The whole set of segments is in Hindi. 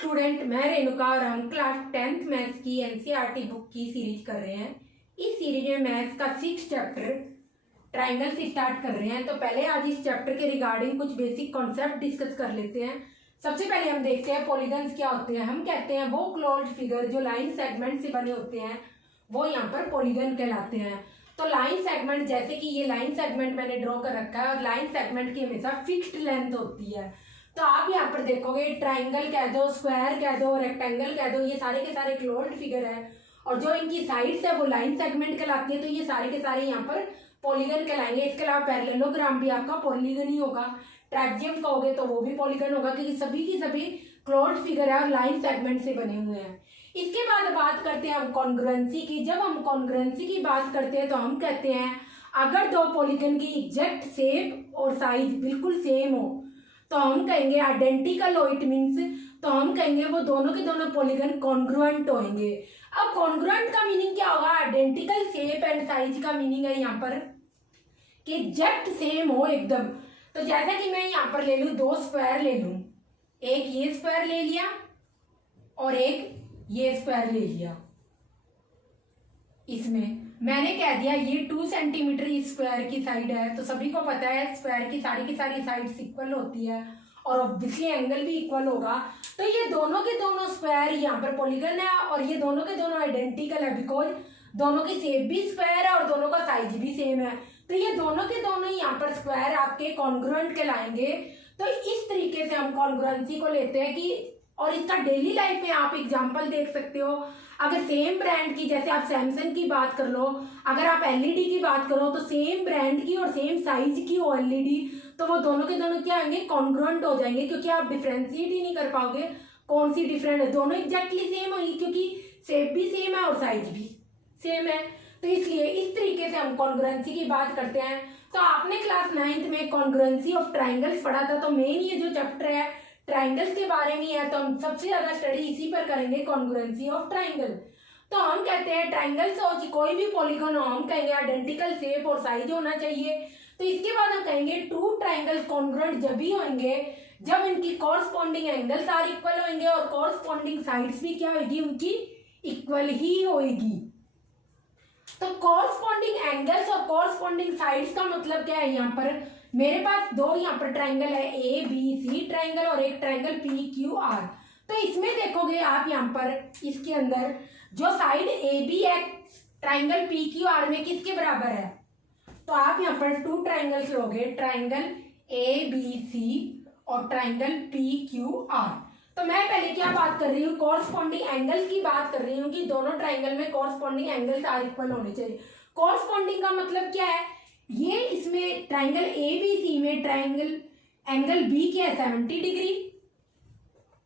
स्टूडेंट, मैं रेणुका और हम क्लास 10th मैथ्स की एनसीईआरटी बुक की सीरीज कर रहे हैं। इस सीरीज में मैथ्स का 6th चैप्टर ट्राइंगल से स्टार्ट कर रहे हैं। तो पहले आज इस चैप्टर के रिगार्डिंग कुछ बेसिक कॉन्सेप्ट डिस्कस कर लेते हैं। सबसे पहले हम देखते हैं पॉलीगन्स क्या होते हैं। हम कहते हैं वो क्लोज्ड फिगर जो लाइन सेगमेंट से बने होते हैं वो यहाँ पर पॉलीगन कहलाते हैं। तो लाइन सेगमेंट, जैसे कि ये लाइन सेगमेंट मैंने ड्रॉ कर रखा है और लाइन सेगमेंट की हमेशा फिक्स्ड लेंथ होती है। तो आप यहाँ पर देखोगे ट्राइंगल कह दो, स्क्वायर कह दो, रेक्टेंगल कह दो, ये सारे के सारे क्लोज्ड फिगर है और जो इनकी साइड्स है वो लाइन सेगमेंट कहलाती है। तो ये सारे के सारे यहाँ पर पॉलीगन कहलाएंगे। इसके अलावा पैरेललोग्राम भी आपका पॉलीगन ही होगा। ट्रैपेजियम कहोगे तो वो भी पॉलीगन होगा, क्योंकि सभी की सभी क्लोज्ड फिगर है और लाइन सेगमेंट से बने हुए हैं। इसके बाद बात करते हैं हम कॉन्ग्रुएंसी की। जब हम कॉन्ग्रुएंसी की बात करते हैं तो हम कहते हैं अगर दो पॉलीगन की एग्जैक्ट शेप और साइज बिल्कुल सेम हो तो हम कहेंगे आइडेंटिकल हो, इट मीन्स तो हम कहेंगे वो दोनों के दोनों पॉलीगन कॉन्ग्रुएंट होंगे। अब कॉन्ग्रुएंट का मीनिंग क्या होगा? आइडेंटिकल शेप एंड साइज का मीनिंग है यहाँ पर कि एग्जैक्ट सेम हो एकदम। तो जैसा कि मैं यहाँ पर ले लूँ, दो स्क्वायर ले लूँ, एक ये स्क्वायर ले लिया और एक ये स्क्वायर ले लिया। इसमें मैंने कह दिया ये 2 सेंटीमीटर इस स्क्वायर की साइड है। तो सभी को पता है स्क्वायर की सारी साइड्स इक्वल होती है और ऑब्वियसली एंगल भी इक्वल होगा। तो ये दोनों के दोनों स्क्वायर यहाँ पर पॉलीगन है और ये दोनों के दोनों आइडेंटिकल है, बिकॉज दोनों की शेप भी स्क्वायर है और दोनों का साइज भी सेम है। तो ये दोनों के दोनों यहाँ पर स्क्वायर आपके कॉन्ग्रुएंट कहलाएंगे। तो इस तरीके से हम कॉन्ग्रुएंसी को लेते हैं कि, और इसका डेली लाइफ में आप एग्जांपल देख सकते हो। अगर सेम ब्रांड की, जैसे आप सैमसंग की बात कर लो, अगर आप एलईडी की बात करो तो सेम ब्रांड की और सेम साइज की हो एलईडी, तो वो दोनों के दोनों क्या होंगे? कॉन्ग्रुएंट हो जाएंगे, क्योंकि आप डिफ्रेंशिएट ही नहीं कर पाओगे कौन सी डिफरेंट है। दोनों एग्जैक्टली सेम होगी क्योंकि शेप भी सेम है और साइज भी सेम है। तो इसलिए इस तरीके से हम कॉन्ग्रुएंसी की बात करते हैं। तो आपने क्लास 9th में कॉन्ग्रुएंसी ऑफ ट्राइंगल्स पढ़ा था। तो मेन ये जो चैप्टर है ट्राइंगल्स के बारे में है, तो हम सबसे ज्यादा स्टडी इसी पर करेंगे, कॉन्ग्रुएंसी ऑफ ट्राइंगल। तो हम कहते हैं ट्राइंगल से कोई भी पॉलीगन हो, हम कहेंगे आइडेंटिकल शेप और साइज होना चाहिए। तो इसके बाद हम कहेंगे ट्रू ट्राइंगल कॉन्ग्रुएंट जब भी होंगे जब इनकी कॉरस्पॉन्डिंग एंगल्स आर इक्वल होंगे और कॉरस्पॉन्डिंग साइड्स भी क्या होगी? उनकी इक्वल ही होगी। तो कॉरस्पॉन्डिंग एंगल्स और कॉरस्पॉन्डिंग साइड्स का मतलब क्या है? यहाँ पर मेरे पास दो यहाँ पर ट्राइंगल है, ए बी सी ट्राइंगल और एक ट्राइंगल पी क्यू आर। तो इसमें देखोगे आप यहाँ पर इसके अंदर जो साइड ए बी है ट्राइंगल पी क्यू आर में किसके बराबर है? तो आप यहाँ पर 2 ट्राइंगल्स लोगे, ट्राइंगल ए बी सी और ट्राइंगल पी क्यू आर। तो मैं पहले क्या बात कर रही हूँ? कॉरस्पॉन्डिंग एंगल्स की बात कर रही हूँ कि दोनों ट्राइंगल में कॉरस्पॉन्डिंग एंगल्स आर इक्वल होने चाहिए। कॉरस्पॉन्डिंग का मतलब क्या है? ये इसमें ट्राइंगल ए बी सी में ट्राइंगल एंगल बी क्या है? 70 डिग्री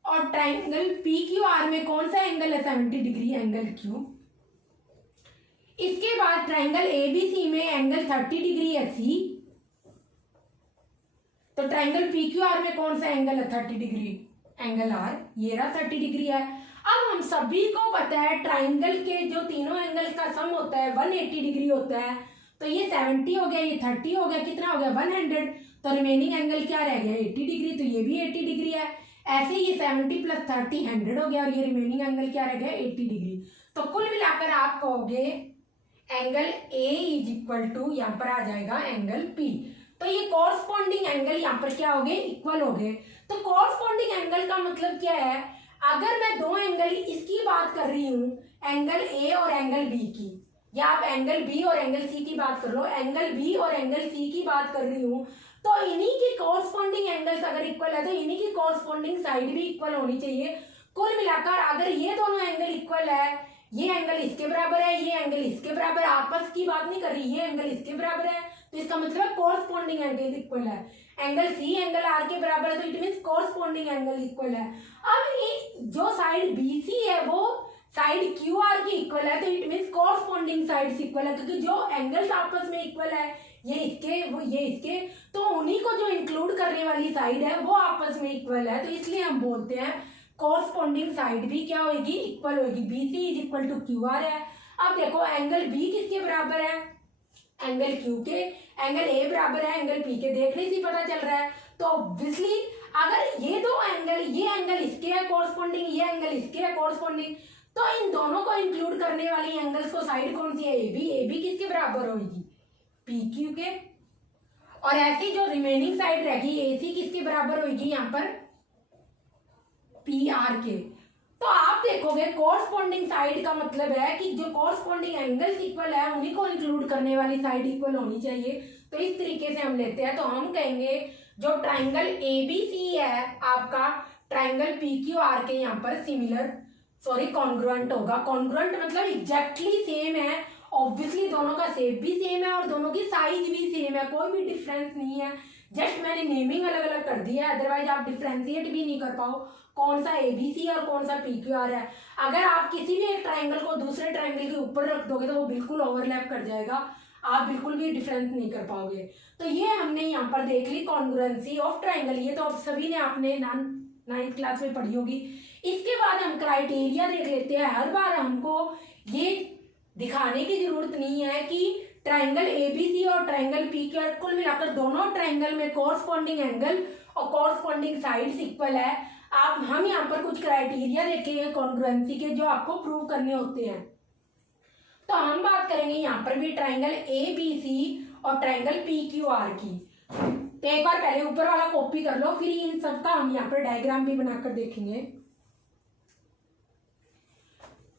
और ट्राइंगल पी क्यू आर में कौन सा एंगल है? 70 डिग्री, एंगल क्यू। इसके बाद ट्राइंगल ए बी सी में एंगल 30 डिग्री है, सी। तो ट्राइंगल पी क्यू आर में कौन सा एंगल है? 30 डिग्री, एंगल आर। ये रहा 30 डिग्री है। अब हम सभी को पता है ट्राइंगल के जो तीनों एंगल का सम होता है 180 डिग्री होता है। तो ये 70 हो गया, ये 30 हो गया, कितना हो गया? 100। तो रिमेनिंग एंगल क्या रह गया? 80 डिग्री। तो ये भी 80 डिग्री है। ऐसे ये 70 + 30 100 हो गया और ये रिमेनिंग एंगल क्या रह गया? 80 डिग्री। तो कुल मिलाकर आप कहोगे angle A is equal to, यहाँ पर आ जाएगा एंगल पी। तो ये कॉरस्पॉन्डिंग एंगल यहाँ पर क्या हो गए? इक्वल हो गए। तो कॉरस्पॉन्डिंग एंगल का मतलब क्या है? अगर मैं दो एंगल इसकी बात कर रही हूँ, एंगल ए और एंगल बी की, या आप एंगल बी और एंगल सी की बात कर लो, एंगल बी और एंगल सी की बात कर रही हूँ, तो इन्हीं की कॉरस्पॉन्डिंग एंगल्स अगर इक्वल है तो इन्हीं की कॉरस्पॉन्डिंग साइड भी इक्वल होनी चाहिए। कुल मिलाकर अगर ये दोनों एंगल इक्वल है, ये एंगल इसके बराबर है, ये एंगल इसके बराबर, आपस की बात नहीं कर रही, ये एंगल इसके बराबर है, तो इसका मतलब कॉरस्पॉन्डिंग एंगल इक्वल है। एंगल सी एंगल आर के बराबर है तो it means corresponding angle equal है। अब ये जो साइड बी सी है वो साइड क्यू आर की इक्वल है, तो it means corresponding sides equal है, क्योंकि जो एंगल्स आपस में इक्वल है, ये इसके वो ये इसके, तो उन्हीं को जो इंक्लूड करने वाली साइड है वो आपस में इक्वल है। तो इसलिए हम बोलते हैं कॉरस्पॉन्डिंग साइड भी क्या होगी? इक्वल होगी। B C is equal to Q R है। अब देखो एंगल बी किसके बराबर है? एंगल क्यू के। एंगल ए बराबर है एंगल पी के। देखने से पता चल रहा है। तो ऑब्वियसली अगर ये दो एंगल एंगल इसके है कॉरस्पॉन्डिंग, ये एंगल इसके है कॉरस्पॉन्डिंग, तो इन दोनों को इंक्लूड करने वाली एंगल्स को साइड कौन सी है, ए बी किसके बराबर होगी, पी क्यू के। और ऐसी जो रिमेनिंग साइड रहेगी ए सी किसके बराबर होगी यहाँ पर, पी आर के। तो आप देखोगे कोरस्पॉन्डिंग साइड का मतलब है कि जो कोरस्पॉन्डिंग एंगल्स इक्वल है उन्हीं को इंक्लूड करने वाली साइड इक्वल होनी चाहिए। तो इस तरीके से हम लेते हैं, तो हम कहेंगे जो ट्राइंगल ए बी सी है आपका, ट्राइंगल पी क्यू आर के यहाँ पर सिमिलर कॉन्ग्रुएंट होगा। कॉन्ग्रुएंट मतलब एग्जैक्टली सेम है, ऑब्वियसली दोनों का शेप भी सेम है और दोनों की साइज भी सेम है, कोई भी डिफरेंस नहीं है। जस्ट मैंने नेमिंग अलग अलग कर दी है, अदरवाइज आप डिफ्रेंशिएट भी नहीं कर पाओ कौन सा एबीसी और कौन सा पीक्यूआर है। अगर आप किसी भी एक ट्राइंगल को दूसरे ट्राइंगल के ऊपर रख दोगे तो वो बिल्कुल ओवरलैप कर जाएगा, आप बिल्कुल भी डिफरेंस नहीं कर पाओगे। तो ये हमने यहाँ पर देख ली कॉन्ग्रुएंसी ऑफ ट्राइंगल, ये तो आप सभी ने आपने 9th क्लास में पढ़ी होगी। इसके बाद हम क्राइटेरिया देख लेते हैं। हर बार हमको ये दिखाने की जरूरत नहीं है कि ट्राइंगल एबीसी और ट्राइंगल पीक्यूआर कुल मिलाकर दोनों ट्राइंगल में कोरस्पॉन्डिंग एंगल और कोरस्पॉन्डिंग साइड्स इक्वल है। हम यहाँ पर कुछ क्राइटेरिया देखेंगे कॉन्ग्रुएंसी के जो आपको प्रूव करने होते हैं। तो हम बात करेंगे यहाँ पर भी ट्राइंगल एबीसी और ट्राइंगल पीक्यूआर की। तो एक बार पहले ऊपर वाला कॉपी कर लो, फिर इन सब का हम यहाँ पर डायग्राम भी बनाकर देखेंगे।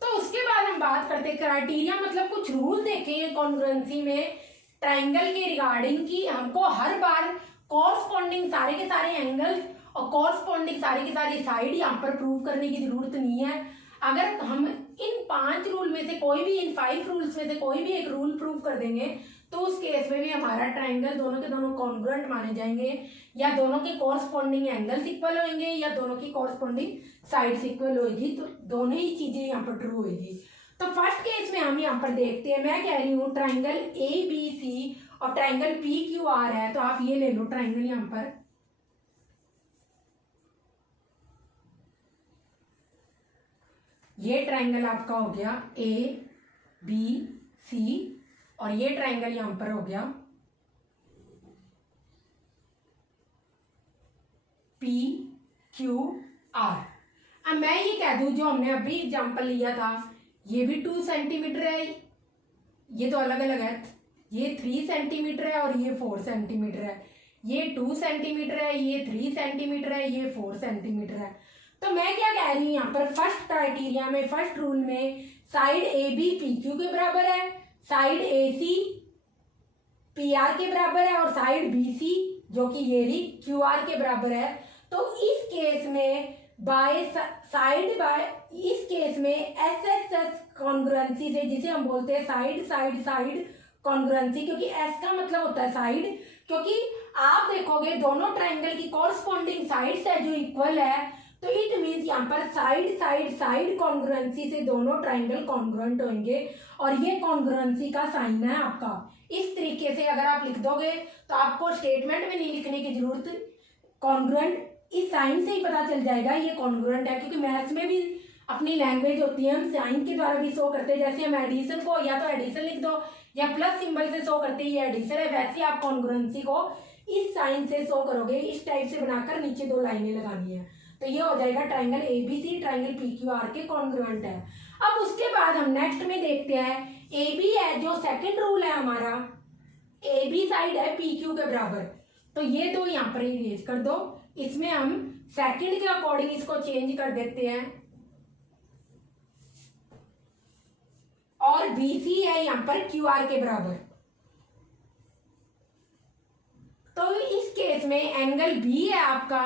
तो उसके बाद हम बात करते हैं क्राइटेरिया मतलब कुछ रूल देखेंगे कॉन्ग्रुएंसी में ट्राइंगल के रिगार्डिंग की हमको हर बार कॉरस्पॉन्डिंग सारे के सारे एंगल्स और कॉरस्पॉन्डिंग सारी की सारी साइड यहाँ पर प्रूव करने की जरूरत नहीं है। अगर हम इन 5 रूल में से कोई भी, इन 5 रूल्स में से कोई भी एक रूल प्रूव कर देंगे तो उस केस में भी हमारा ट्राइंगल दोनों के दोनों कॉन्ग्रुएंट माने जाएंगे, या दोनों के कॉरस्पॉन्डिंग एंगल्स इक्वल होंगे या दोनों की कॉरस्पॉन्डिंग साइड्स इक्वल होगी। तो दोनों ही चीजें यहाँ पर ट्रू होगी। तो फर्स्ट केस में हम यहाँ पर देखते हैं, मैं कह रही हूँ ट्राइंगल ए बी सी और ट्राइंगल पी क्यू आर है, तो आप ये ले लो ट्राइंगल यहाँ पर। ये ट्राइंगल आपका हो गया ए बी सी और ये ट्राइंगल यहां पर हो गया पी क्यू आर। अब मैं ये कह दूं जो हमने अभी एग्जांपल लिया था ये भी 2 सेंटीमीटर है, ये तो अलग अलग है, ये 3 सेंटीमीटर है और ये 4 सेंटीमीटर है, ये 2 सेंटीमीटर है, ये 3 सेंटीमीटर है, ये 4 सेंटीमीटर है। तो मैं क्या कह रही हूँ यहाँ पर फर्स्ट क्राइटेरिया में, फर्स्ट रूल में side A B P Q के बराबर है, side A C P R के बराबर है और साइड बी सी जो कि ये रही क्यू आर के बराबर है। तो इस केस में इस केस में एस एस एस कॉन्ग्रुएंसी से, जिसे हम बोलते हैं साइड साइड साइड कॉन्ग्रुएंसी, क्योंकि एस का मतलब होता है साइड, क्योंकि आप देखोगे दोनों ट्राइंगल की कॉरस्पॉन्डिंग साइड्स है जो इक्वल है, तो इट मीन्स यहाँ पर साइड साइड साइड कॉन्ग्रुएंसी से दोनों ट्राइंगल कॉन्ग्रुएंट होंगे और ये कॉन्ग्रुएंसी का साइन है आपका। इस तरीके से अगर आप लिख दोगे तो आपको स्टेटमेंट में नहीं लिखने की जरूरत, कॉन्ग्रुएंट इस साइन से ही पता चल जाएगा ये कॉन्ग्रुएंट है। क्योंकि मैथ्स में भी अपनी लैंग्वेज होती है, हम साइन के द्वारा भी शो करते हैं। जैसे हम एडिशन को या तो एडिशन लिख दो या प्लस सिंबल से शो करते ही एडिशन है, वैसे आप कॉन्ग्रुएंसी को इस साइन से शो करोगे, इस टाइप से बनाकर नीचे 2 लाइनें लगानी है। तो ये हो जाएगा ट्राइंगल एबीसी ट्राइंगल पीक्यूआर के कॉन्ग्रुएंट है। अब उसके बाद हम नेक्स्ट में देखते हैं AB है जो सेकंड रूल है हमारा, AB साइड है PQ के बराबर। तो ये 2 यहाँ पर इरेज कर दो, इसमें हम सेकंड के अकॉर्डिंग इसको चेंज कर देते हैं और BC है यहाँ पर QR के बराबर। तो इस केस में एंगल B है आपका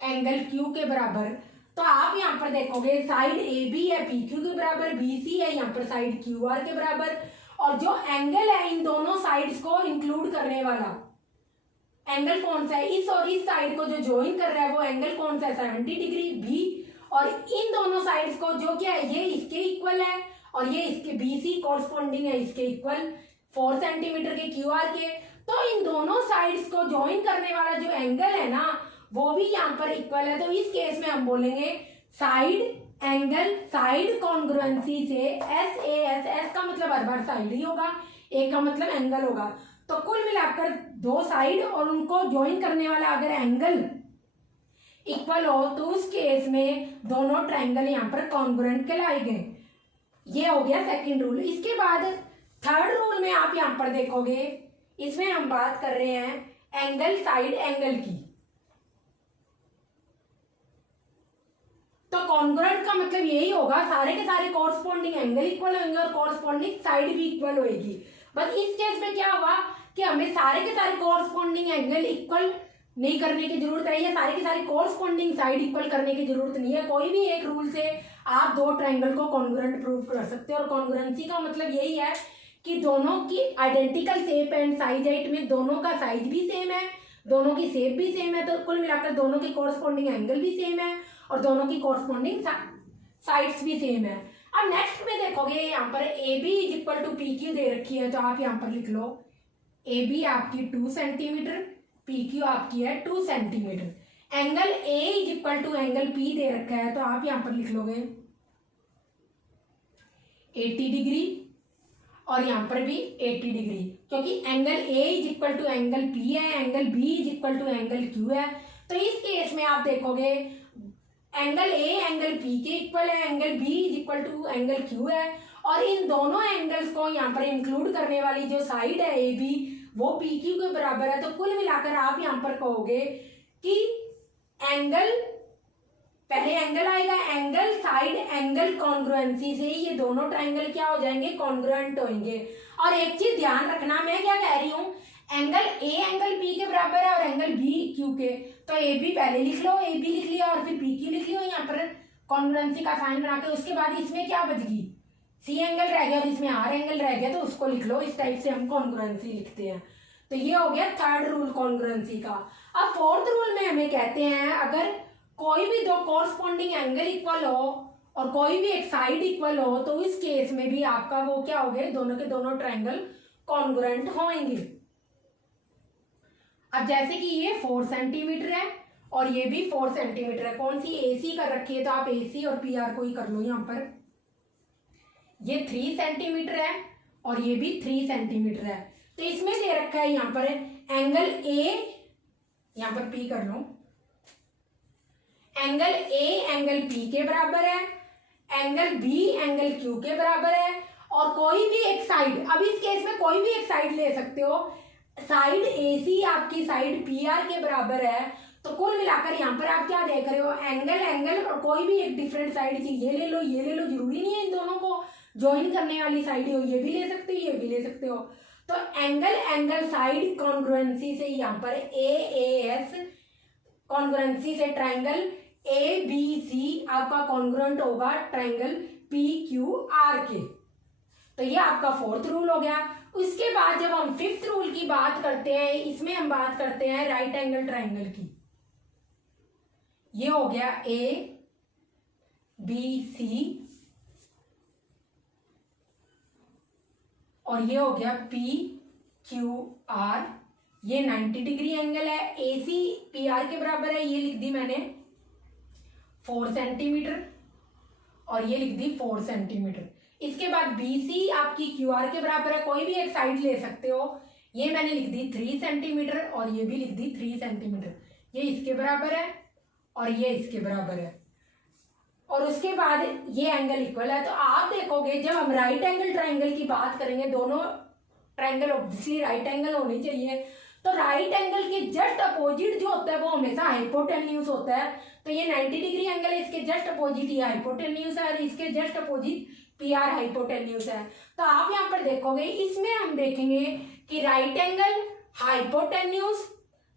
एंगल Q के बराबर। तो आप यहाँ पर देखोगे साइड AB है PQ के बराबर, BC है यहाँ पर साइड QR के बराबर, और जो एंगल है इन दोनों साइड्स को इंक्लूड करने वाला एंगल कौन सा है, इस और इस साइड को जो ज्वाइन कर रहा है वो एंगल कौन सा है, 70 डिग्री B। और इन दोनों साइड्स को जो क्या है ये इसके इक्वल है और ये इसके BC कॉरस्पॉन्डिंग है इसके इक्वल 4 सेंटीमीटर के QR के। तो इन दोनों साइड्स को ज्वाइन करने वाला जो एंगल है ना वो भी यहाँ पर इक्वल है। तो इस केस में हम बोलेंगे साइड एंगल साइड कॉन्ग्रुएंसी से एस का मतलब हर बार साइड ही होगा, ए का मतलब एंगल होगा। तो कुल मिलाकर 2 साइड और उनको ज्वाइन करने वाला अगर एंगल इक्वल हो तो उस केस में दोनों ट्रायंगल यहाँ पर कॉन्ग्रुएंट कहलाए गए। ये हो गया सेकंड रूल। इसके बाद थर्ड रूल में आप यहाँ पर देखोगे, इसमें हम बात कर रहे हैं एंगल साइड एंगल की। तो कॉन्ग्रुएंट का मतलब यही होगा, सारे के सारे कॉरस्पॉन्डिंग एंगल इक्वल होंगे और कॉरस्पॉन्डिंग साइड भी इक्वल होगी। बस इस केस में क्या हुआ कि हमें सारे के सारे कॉरस्पॉन्डिंग एंगल इक्वल नहीं करने की जरूरत है, या सारे के सारे कॉरस्पॉन्डिंग साइड इक्वल करने की जरूरत नहीं है। कोई भी एक रूल से आप दो ट्रायंगल को कॉन्ग्रुएंट प्रूव कर सकते हो। और कॉन्ग्रुएंसी का मतलब यही है कि दोनों की आइडेंटिकल शेप एंड साइज है, इट मीन दोनों का साइज भी सेम है, दोनों की शेप भी सेम है, तो कुल मिलाकर दोनों की कॉरस्पॉन्डिंग एंगल भी सेम है और दोनों की कॉरस्पॉन्डिंग साइड्स भी सेम है। अब नेक्स्ट में देखोगे यहाँ पर A B is equal to P Q दे रखी है, तो आप यहाँ पर लिख लो ए बी आपकी 2 सेंटीमीटर, पी क्यू आपकी है 2 centimetre. Angle A is equal to angle P दे रखा है, तो आप यहाँ पर लिख लोगे 80 डिग्री और यहाँ पर भी 80 डिग्री, क्योंकि angle A is equal to angle P है, angle B is equal to angle Q है। तो इस केस में आप देखोगे एंगल ए एंगल पी के इक्वल है, angle B is equal to angle Q है, और इन दोनों एंगल्स को यहाँ पर इंक्लूड करने वाली जो साइड है ए बी वो पी क्यू के बराबर है। तो कुल मिलाकर आप यहाँ पर कहोगे कि एंगल, पहले एंगल आएगा, एंगल साइड एंगल कॉन्ग्रुएंसी से ये दोनों ट्रायंगल क्या हो जाएंगे, कॉन्ग्रुएंट होंगे। और एक चीज ध्यान रखना, मैं क्या कह रही हूँ, एंगल ए एंगल पी के बराबर है और एंगल बी क्यू के, तो ए बी पहले लिख लो, ए बी लिख लिया और फिर पी क्यू लिख लियो यहाँ पर कॉन्ग्रुएंसी का साइन बना के। उसके बाद इसमें क्या बच गई, सी एंगल रह गया और इसमें आर एंगल रह गया, तो उसको लिख लो। इस टाइप से हम कॉन्ग्रुएंसी लिखते हैं। तो ये हो गया थर्ड रूल कॉन्ग्रुएंसी का। अब फोर्थ रूल में हमें कहते हैं अगर कोई भी दो कॉरस्पॉन्डिंग एंगल इक्वल हो और कोई भी एक साइड इक्वल हो, तो इस केस में भी आपका वो क्या हो गए, दोनों के दोनों ट्रायंगल कॉन्ग्रुएंट होंगे। अब जैसे कि ये 4 सेंटीमीटर है और ये भी 4 सेंटीमीटर है, कौन सी एसी कर रखी है, तो आप एसी और पी आर को ही कर लो। यहाँ पर ये 3 सेंटीमीटर है और ये भी 3 सेंटीमीटर है, तो इसमें दे रखा है यहाँ पर एंगल ए, यहाँ पर पी कर लो, एंगल ए एंगल पी के बराबर है, एंगल बी एंगल क्यू के बराबर है, और कोई भी एक साइड, अब इस केस में कोई भी एक साइड ले सकते हो, साइड एसी आपकी साइड पी आर के बराबर है। तो कुल मिलाकर यहाँ पर आप क्या देख रहे हो, एंगल एंगल और कोई भी एक डिफरेंट साइड थी, ये ले लो ये ले लो, जरूरी नहीं है इन दोनों को ज्वाइन करने वाली साइड हो, ये भी ले सकते हो ये भी ले सकते हो। तो एंगल एंगल साइड कॉन्ग्रुएंसी से यहाँ पर ए एस कॉन्ग्रुएंसी से ट्रायंगल ए बी सी आपका कॉन्ग्रुएंट होगा ट्रायंगल पी क्यू आर के। तो ये आपका फोर्थ रूल हो गया। उसके बाद जब हम फिफ्थ रूल की बात करते हैं, इसमें हम बात करते हैं राइट एंगल ट्रायंगल की। ये हो गया ए बी सी और ये हो गया पी क्यू आर, ये 90 डिग्री एंगल है, ए सी पी आर के बराबर है, ये लिख दी मैंने 4 सेंटीमीटर और ये लिख दी 4 सेंटीमीटर। इसके बाद बी सी आपकी क्यू आर के बराबर है, कोई भी एक साइड ले सकते हो, ये मैंने लिख दी 3 सेंटीमीटर और ये भी लिख दी 3 सेंटीमीटर, ये इसके बराबर है और ये इसके बराबर है, और उसके बाद ये एंगल इक्वल है। तो आप देखोगे जब हम राइट एंगल ट्रायंगल की बात करेंगे, दोनों ट्रायंगल ऑब्वियसली राइट एंगल होने चाहिए, तो राइट एंगल के जस्ट अपोजिट जो होता है वो हमेशा हाइपोटेन्यूज होता है। तो ये 90 डिग्री एंगल है, इसके जस्ट अपोजिट ये हाइपोटेन्यूज है और इसके just opposite P R hypotenuse है। तो आप यहाँ पर देखोगे, इसमें हम देखेंगे कि राइट एंगल हाइपोटेन्यूज,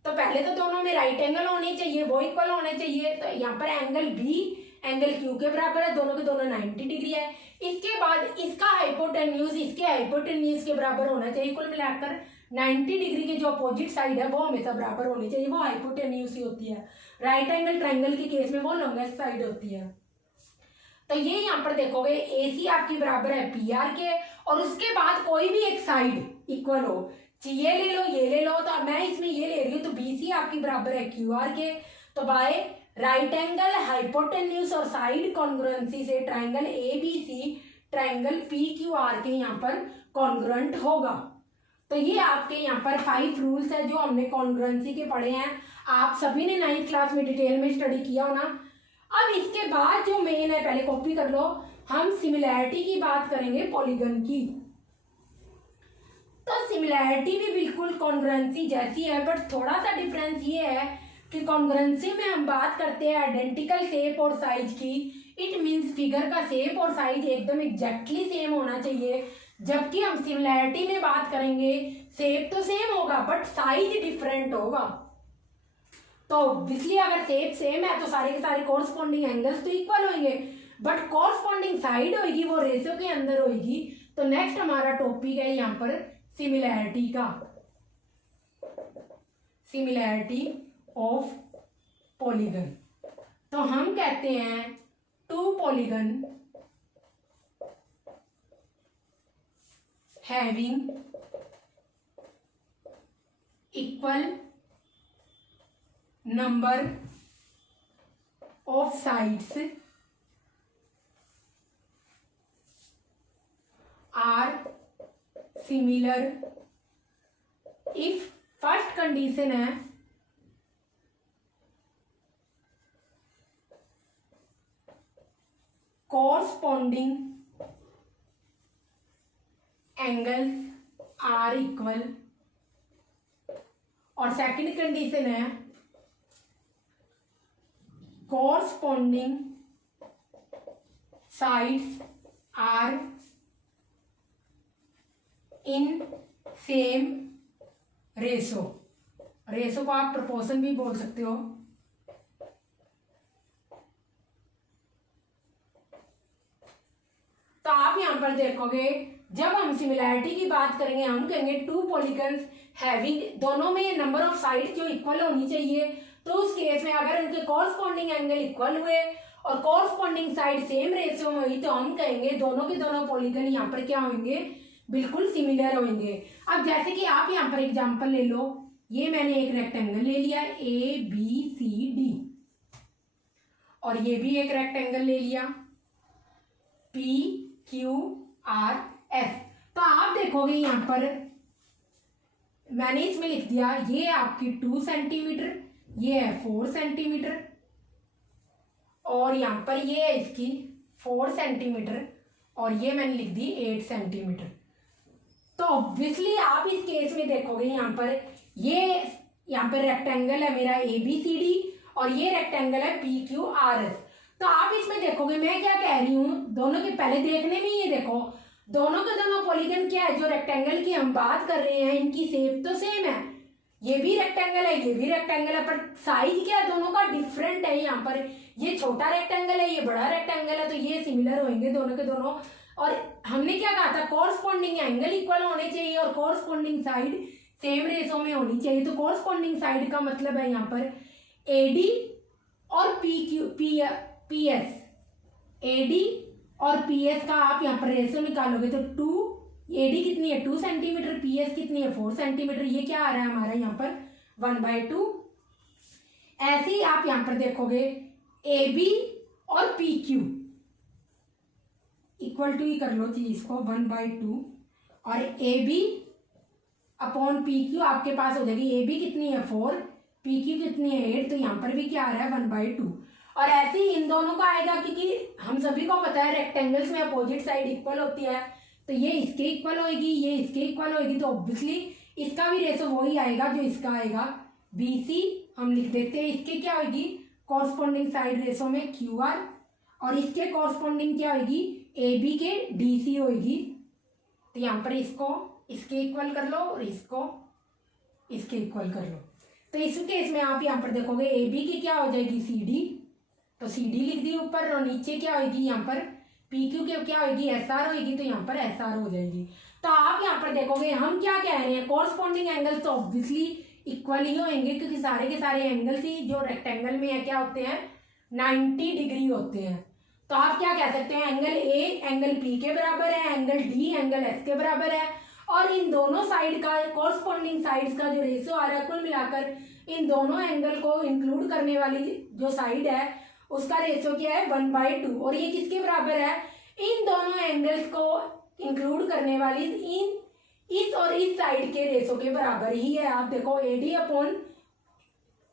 तो पहले तो दोनों में राइट एंगल होने चाहिए, वो इक्वल होने चाहिए। तो यहाँ पर एंगल बी एंगल क्यू के बराबर है, दोनों के दोनों 90 डिग्री है। इसके बाद इसका हाइपोटेन्यूज इसके हाइपोटेन्यूज के बराबर होना चाहिए। कुल मिलाकर 90 डिग्री के जो अपोजिट साइड है वो हमेशा बराबर होनी चाहिए, वो हाइपोटेन्यूज ही होती है। राइट एंगल ट्रायंगल के केस में वो लॉन्गेस्ट साइड होती है। तो ये यहाँ पर देखोगे ए सी आपकी बराबर है पी आर के, और उसके बाद कोई भी एक साइड इक्वल हो, ये ले लो ये ले लो, तो मैं इसमें ये ले रही हूँ, तो बी सी आपकी बराबर है क्यू आर के। तो बाय राइट एंगल हाइपोटेन्यूज और साइड कॉन्ग्रुएंसी से triangle A B C triangle P Q R के यहाँ पर कॉन्ग्रुएंट होगा। तो ये आपके यहाँ पर 5 रूल्स है जो हमने कॉन्ग्रुएंसी के पढ़े हैं। आप सभी ने 9th क्लास में डिटेल में स्टडी किया हो ना। अब इसके बाद जो मेन है, पहले कॉपी कर लो, हम सिमिलैरिटी की बात करेंगे पॉलीगन की। तो सिमिलैरिटी भी बिल्कुल कॉन्ग्रुएंसी जैसी है, बट थोड़ा सा डिफरेंस ये है कि कॉन्ग्रुएंसी में हम बात करते हैं आइडेंटिकल शेप और साइज की। इट मीन्स फिगर का शेप और साइज एकदम एग्जैक्टली सेम होना चाहिए, जबकि हम सिमिलैरिटी में बात करेंगे शेप तो सेम होगा बट साइज डिफरेंट होगा। तो ऑब्वियसली अगर शेप सेम है तो सारे के सारे कोरस्पॉन्डिंग एंगल्स तो इक्वल होंगे, बट कोरस्पॉन्डिंग साइड होगी वो रेशियो के अंदर होगी। तो नेक्स्ट हमारा टॉपिक है यहाँ पर सिमिलैरिटी का, सिमिलैरिटी ऑफ पॉलीगन। तो हम कहते हैं 2 polygon having equal number of sides are similar if first condition है corresponding angles are equal, और सेकंड कंडीशन है corresponding sides are in same ratio। Ratio को आप प्रोपोर्शन भी बोल सकते हो। तो आप यहां पर देखोगे जब हम सिमिलैरिटी की बात करेंगे हम कहेंगे 2 पॉलीगन्स हैविंग, दोनों में नंबर ऑफ साइड जो इक्वल होनी चाहिए। तो उस केस में अगर उनके कॉरस्पॉन्डिंग एंगल इक्वल हुए और कॉरस्पॉन्डिंग साइड सेम रेशियो में हुई तो हम कहेंगे दोनों के दोनों पॉलीगन यहाँ पर क्या होंगे, बिल्कुल सिमिलर होंगे। अब जैसे कि आप यहाँ पर एग्जांपल ले लो, ये मैंने एक रेक्टेंगल ले लिया ABCD और ये भी एक रेक्टेंगल ले लिया PQRS। तो आप देखोगे यहाँ पर मैंने इसमें लिख दिया ये आपकी 2 सेंटीमीटर, ये है 4 सेंटीमीटर और यहाँ पर ये है इसकी 4 सेंटीमीटर और ये मैंने लिख दी 8 सेंटीमीटर। तो ऑब्वियसली आप इस केस में देखोगे यहाँ पर ये यहाँ पर रेक्टेंगल है मेरा ABCD और ये रेक्टेंगल है PQRS। तो आप इसमें देखोगे मैं क्या कह रही हूँ, दोनों के पहले देखने में ये देखो दोनों के दोनों पॉलीगन क्या है, जो रेक्टेंगल की हम बात कर रहे हैं इनकी शेप तो सेम है, ये भी रेक्टेंगल है ये भी रेक्टेंगल है, पर साइज क्या है दोनों का डिफरेंट है। यहाँ पर ये छोटा रेक्टेंगल है ये बड़ा रेक्टेंगल है, तो ये सिमिलर होंगे दोनों के दोनों। और हमने क्या कहा था, कॉरस्पॉन्डिंग एंगल इक्वल होने चाहिए और कॉरस्पॉन्डिंग साइड सेम रेशो में होनी चाहिए। तो कॉरस्पॉन्डिंग साइड का मतलब है यहाँ पर AD और PS, AD और PS का आप यहाँ पर रेशो निकालोगे तो 2 AD कितनी है 2 सेंटीमीटर, PS कितनी है 4 सेंटीमीटर, ये क्या आ रहा है हमारा यहाँ पर 1/2। ऐसे ही आप यहाँ पर देखोगे AB और PQ इक्वल टू ही कर लो चीज को 1/2 और AB अपॉन PQ आपके पास हो जाएगी, AB कितनी है 4, PQ कितनी है 8, तो यहाँ पर भी क्या आ रहा है 1/2। और ऐसे ही इन दोनों का आएगा क्योंकि हम सभी को पता है रेक्टेंगल्स में अपोजिट साइड इक्वल होती है, तो ये इसके इक्वल होगी ये इसके इक्वल होगी, तो ऑब्वियसली इसका भी रेशो वही आएगा जो इसका आएगा BC हम लिख देते हैं। इसके क्या होगी कॉरस्पॉन्डिंग साइड रेशो में QR और इसके कॉरस्पॉन्डिंग क्या होगी AB के DC होगी। तो यहाँ पर इसको इसके इक्वल कर लो और इसको इसके इक्वल कर लो। तो इस केस में आप यहाँ पर देखोगे AB की क्या हो जाएगी CD, तो CD लिख दी ऊपर और नीचे क्या होगी यहाँ पर PQ के क्या होगी SR होगी, तो यहाँ पर SR हो जाएगी। तो आप यहाँ पर देखोगे हम क्या कह रहे हैं कॉरस्पॉन्डिंग एंगल्स तो ऑब्वियसली इक्वल ही होंगे क्योंकि सारे के सारे एंगल्स ही जो रेक्टेंगल में है क्या होते हैं 90 डिग्री होते हैं। तो आप क्या कह सकते हैं एंगल A एंगल P के बराबर है, एंगल D एंगल S के बराबर है और इन दोनों साइड का कॉरस्पॉन्डिंग साइड्स का जो रेशियो आ रहा है कुल मिलाकर इन दोनों एंगल को इंक्लूड करने वाली जो साइड है उसका रेशियो क्या है 1/2 और ये किसके बराबर है इन दोनों एंगल्स को इंक्लूड करने वाली इस और इस साइड के रेशो के बराबर ही है। आप देखो AD अपॉन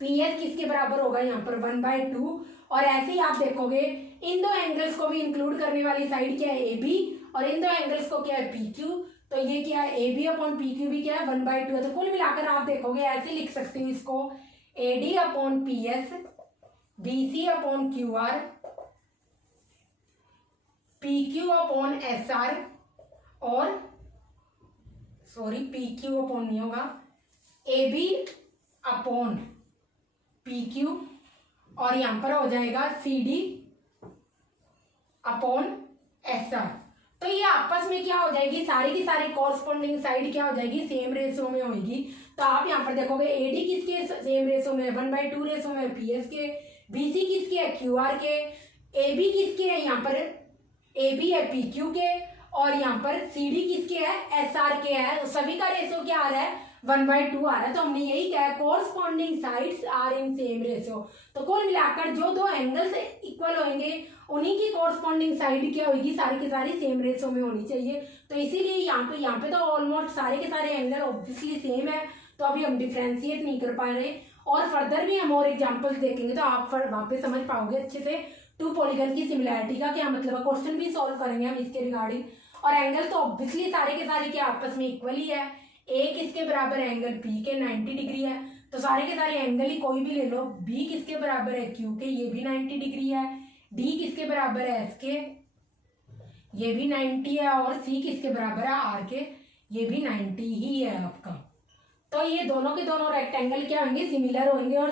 PS किसके बराबर होगा यहाँ पर 1/2। और ऐसे ही आप देखोगे इन दो एंगल्स को भी इंक्लूड करने वाली साइड क्या है AB, और इन दो एंगल्स को क्या है PQ। तो ये क्या है AB अपॉन PQ भी क्या है 1/2 है। तो कुल मिलाकर आप देखोगे ऐसे लिख सकते हो इसको AD upon PS, BC upon QR, PQ upon SR, और PQ अपॉन नहीं होगा, AB अपॉन PQ, और यहां पर हो जाएगा CD अपॉन SR। तो ये आपस में क्या हो जाएगी, सारी की सारी कॉरस्पॉन्डिंग साइड क्या हो जाएगी, सेम रेशो में होगी। तो आप यहाँ पर देखोगे AD किसके सेम रेशो में 1/2 रेशो में PS के, BC किसके है QR के, AB किसके है यहाँ पर AB है PQ के, और यहाँ पर CD किसके है SR के है। सभी का रेशो क्या आ रहा है 1/2 आ रहा है। तो हमने यही कहा corresponding sides are in same ratio. तो कुल मिलाकर जो दो एंगल्स इक्वल होंगे उन्हीं की कॉरस्पॉन्डिंग साइड क्या होगी, सारी की सारी सेम रेशो में होनी चाहिए। तो इसीलिए यहाँ पे तो ऑलमोस्ट सारे के सारे एंगल ऑब्वियसली सेम है, तो अभी हम डिफ्रेंशिएट नहीं कर पा रहे। और फर्दर भी हम और एग्जाम्पल्स देखेंगे तो आप वहाँ पे समझ पाओगे अच्छे से टू पॉलीगन की सिमिलैरिटी का क्या मतलब है। क्वेश्चन भी सॉल्व करेंगे हम इसके रिगार्डिंग। और एंगल तो ऑब्वियसली सारे के सारे क्या आपस में इक्वल ही है। A किसके बराबर है एंगल P के 90 डिग्री है। तो सारे के सारे एंगल ही कोई भी ले लो। B किसके बराबर है Q के, ये भी 90 डिग्री है। D किसके बराबर है S के, ये भी 90 है। और C किसके बराबर है R के, ये भी 90 ही है आपका। तो ये दोनों के दोनों रेक्टेंगल क्या होंगे, सिमिलर होंगे। और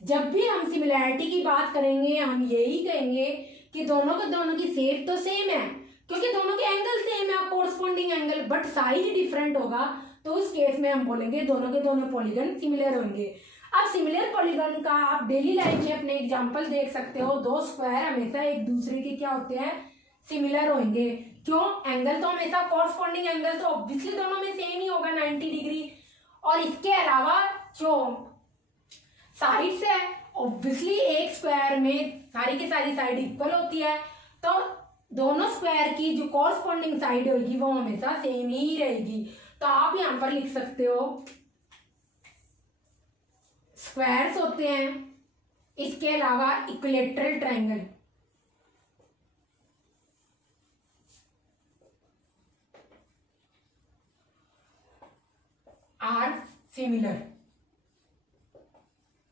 जब भी हम सिमिलैरिटी की बात करेंगे हम यही कहेंगे कि दोनों के दोनों की शेप तो सेम है, क्योंकि दोनों के एंगल सेम है corresponding angle, but size different होगा। तो उस केस में हम बोलेंगे दोनों के दोनों पॉलीगन सिमिलर होंगे। अब सिमिलर पॉलीगन का आप डेली लाइफ में अपने एग्जांपल देख सकते हो। दो स्क्वायर हमेशा एक दूसरे के क्या होते हैं, सिमिलर होंगे। क्यों, एंगल तो हमेशा कॉरस्पॉन्डिंग एंगल तो ऑब्वियसली दोनों में सेम ही होगा 90 डिग्री। और इसके अलावा जो साइड्स है ऑब्वियसली एक स्क्वायर में सारी की सारी साइड इक्वल होती है, तो दोनों स्क्वायर की जो कॉरस्पॉन्डिंग साइड होगी वो हमेशा सेम ही रहेगी। तो आप यहां पर लिख सकते हो स्क्वायर्स होते हैं, इसके अलावा इक्विलैटरल ट्रायंगल, आर सिमिलर।